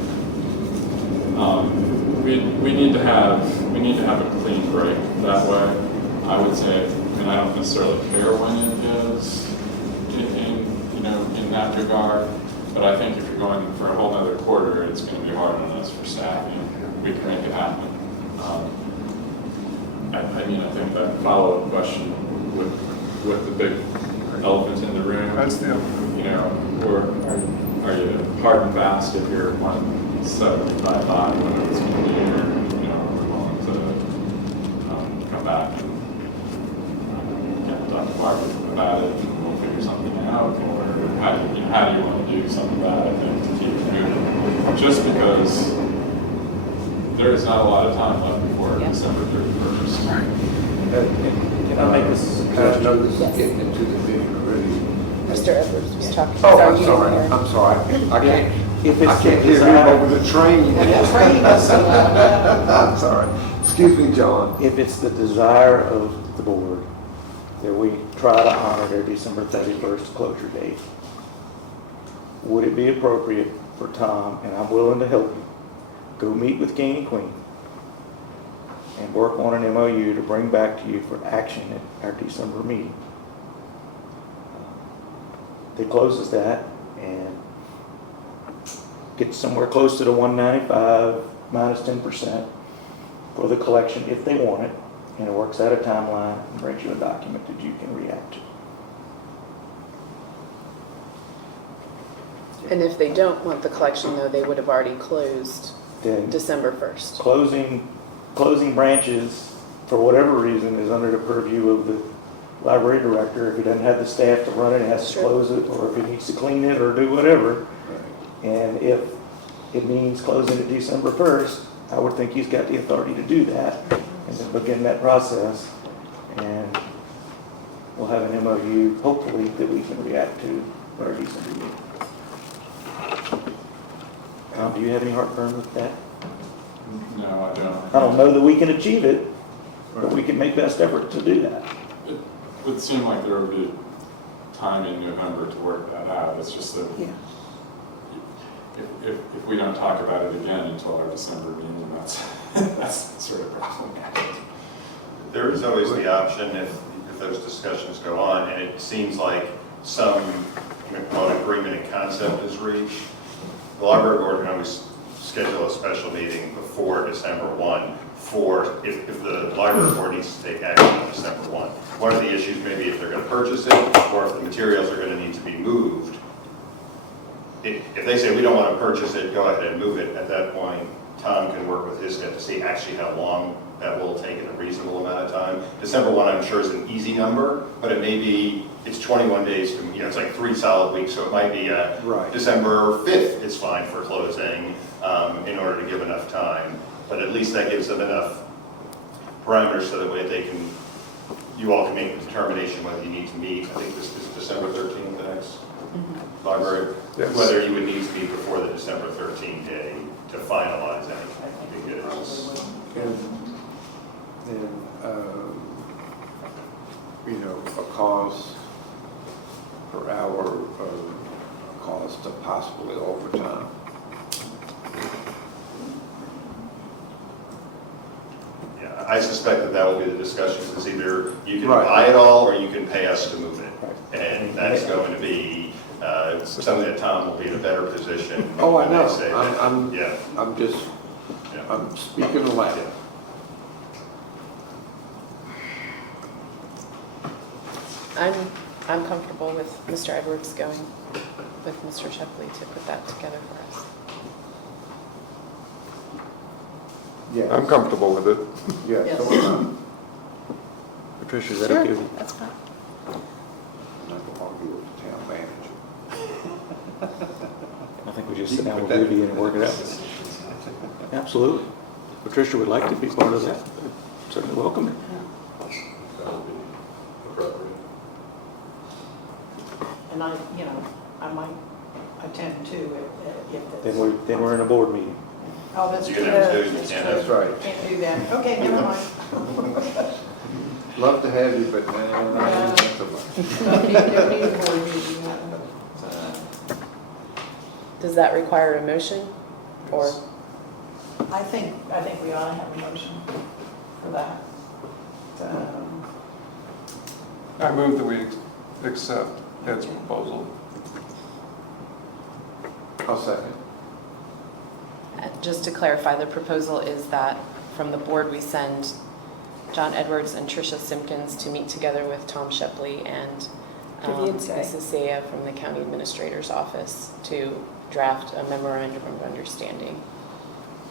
We need to have a clean break that way. I would say, I mean, I don't necessarily care when it is in that regard, but I think if you're going for a whole other quarter, it's going to be hard on us for staffing. We can make it happen. I think that follow-up question with the big elephant in the room. That's the, Or are you hard and fast if you're 175, whatever it's going to be, or we're willing to come back and talk to Barbara about it, and we'll figure something out, or how do you want to do something about it, I think, to keep it moving? Just because there is not a lot of time left before December 31st. Can I make a I suggestion? know this is getting into the nitty gritty. Mr. Edwards was talking. Oh, Sorry, I'm you sorry, didn't hear. I'm sorry. I can't, If I it's can't the hear him desire, over the train. The train is so loud. I'm sorry. Excuse me, John. if it's the desire of the board that we try to honor their December 31st closure date, would it be appropriate for Tom, and I'm willing to help you, go meet with King and Queen and work on an MOU to bring back to you for action at our December meeting? That closes that and gets somewhere close to the 195 minus 10% for the collection if they want it, and it works out a timeline and brings you a document that you can react to. And if they don't want the collection, though, they would have already closed Then December 1st. closing branches, for whatever reason, is under the purview of the library director. If he doesn't have the staff to run it, he has to Sure. close it, or if he needs to clean it or do whatever. And if it means closing it December 1st, I would think he's got the authority to do that and then begin that process. And we'll have an MOU, hopefully, that we can react to at our December meeting. Tom, do you have any heartburn with that? No, I don't. I don't know that we can achieve it, but we can make best effort to do that. It would seem like there would be time in November to work that out. It's just that Yeah. if we don't talk about it again until our December meeting, that's sort of problematic. There is always the option if those discussions go on, and it seems like some agreement in concept is reached. The library board can always schedule a special meeting before December 1 for, if the library board needs to take action on December 1. One of the issues maybe if they're going to purchase it, or if the materials are going to need to be moved. If they say we don't want to purchase it, go ahead and move it. At that point, Tom can work with his head to see actually how long that will take in a reasonable amount of time. December 1, I'm sure, is an easy number, but it may be, it's 21 days from, it's like 3 solid weeks, so it might be Right. December 5th is fine for closing in order to give enough time. But at least that gives them enough parameters so that way they can, you all can make a determination whether you need to meet. I think this is December 13th, the next library, Yes. whether you would need to meet before the December 13th day to finalize anything. Because And, a cost per hour, a cost of possibly overtime. yeah, I suspect that will be the discussions. It's either you can Right. buy it all or you can pay us to move it. And that's going to be something that Tom will be in a better position. Oh, I when they know. say that. Yeah. I'm just, Yeah. I'm speaking aloud. I'm comfortable with Mr. Edwards going with Mr. Shepley to put that together for us. Yeah. I'm comfortable with it. Yeah, Yes. so I'm Patricia, is that okay? That's fine. not going to argue with the town manager. I think we just sit down with Vivian and work it out. Absolutely. Patricia would like to be part of that. Certainly welcome it. That would be appropriate. And I might attend too if that's. Then we're in a board meeting. Oh, that's You true. can have two, you That's can't true. That's right. Can't do that. Okay, never mind. Love to have you, but not so much. Don't need a board meeting. Does that require a motion or? I think we ought to have a motion for that. I move that we accept Ed's proposal. I'll second. Just to clarify, the proposal is that from the board, we send John Edwards and Tricia Simpkins to meet together with Tom Shepley and Vivian Say. Mrs. Saya from the county administrator's office to draft a memorandum of understanding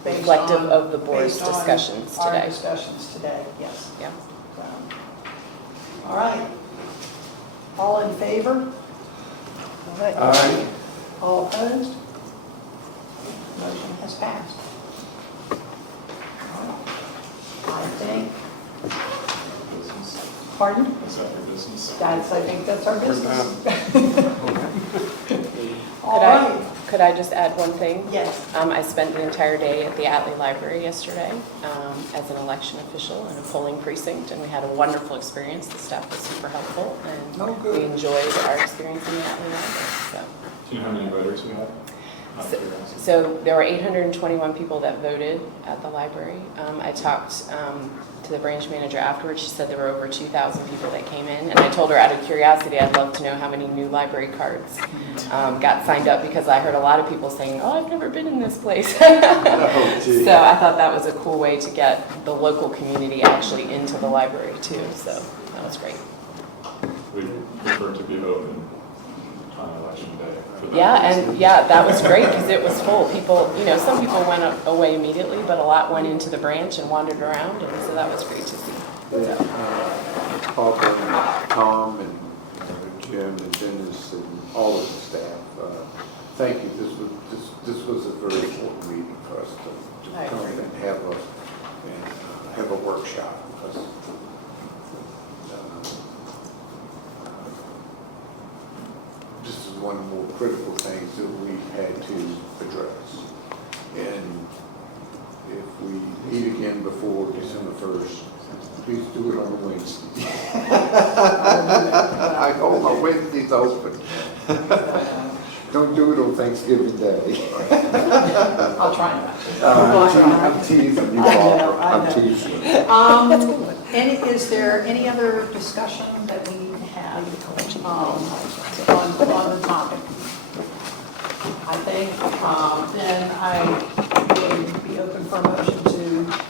Based reflective on- of the board's based on discussions Our today. discussions today, yes. Yeah. All right. All in favor? Aye. All opposed? Motion has passed. I think, pardon? Is that your business? I think that's our business. All Could I- right. Could I just add one thing? Yes. I spent the entire day at the Atlee Library yesterday as an election official in a polling precinct, and we had a wonderful experience. The staff was super helpful, and Oh, good. we enjoyed our experience in the Atlee Library. Do you know how many voters we had? So there were 821 people that voted at the library. I talked to the branch manager afterwards. She said there were over 2,000 people that came in, and I told her out of curiosity I'd love to know how many new library cards got signed up, because I heard a lot of people saying, "Oh, I've never been in this place." So I thought that was a cool way to get the local community actually into the library too. So that was great. We prefer to be open on election day. for that Yeah, reason. and that was great because it was full. People, some people went away immediately, but a lot went into the branch and wandered around, and so that was great to see. Bob and Tom and Jim and Dennis and all of the staff, thank you. This was a very important meeting for us to I come agree. and have a workshop, because this is one of the more critical things that we've had to address. And if we meet again before December 1st, please do it on a Wednesday. I hold my Wednesdays open. Don't do it on Thanksgiving Day. I'll try not to. I'm teasing you, Barbara. I know. I'm teasing. Is there any other discussion that we need to have on the topic? I think then I would be open for a motion to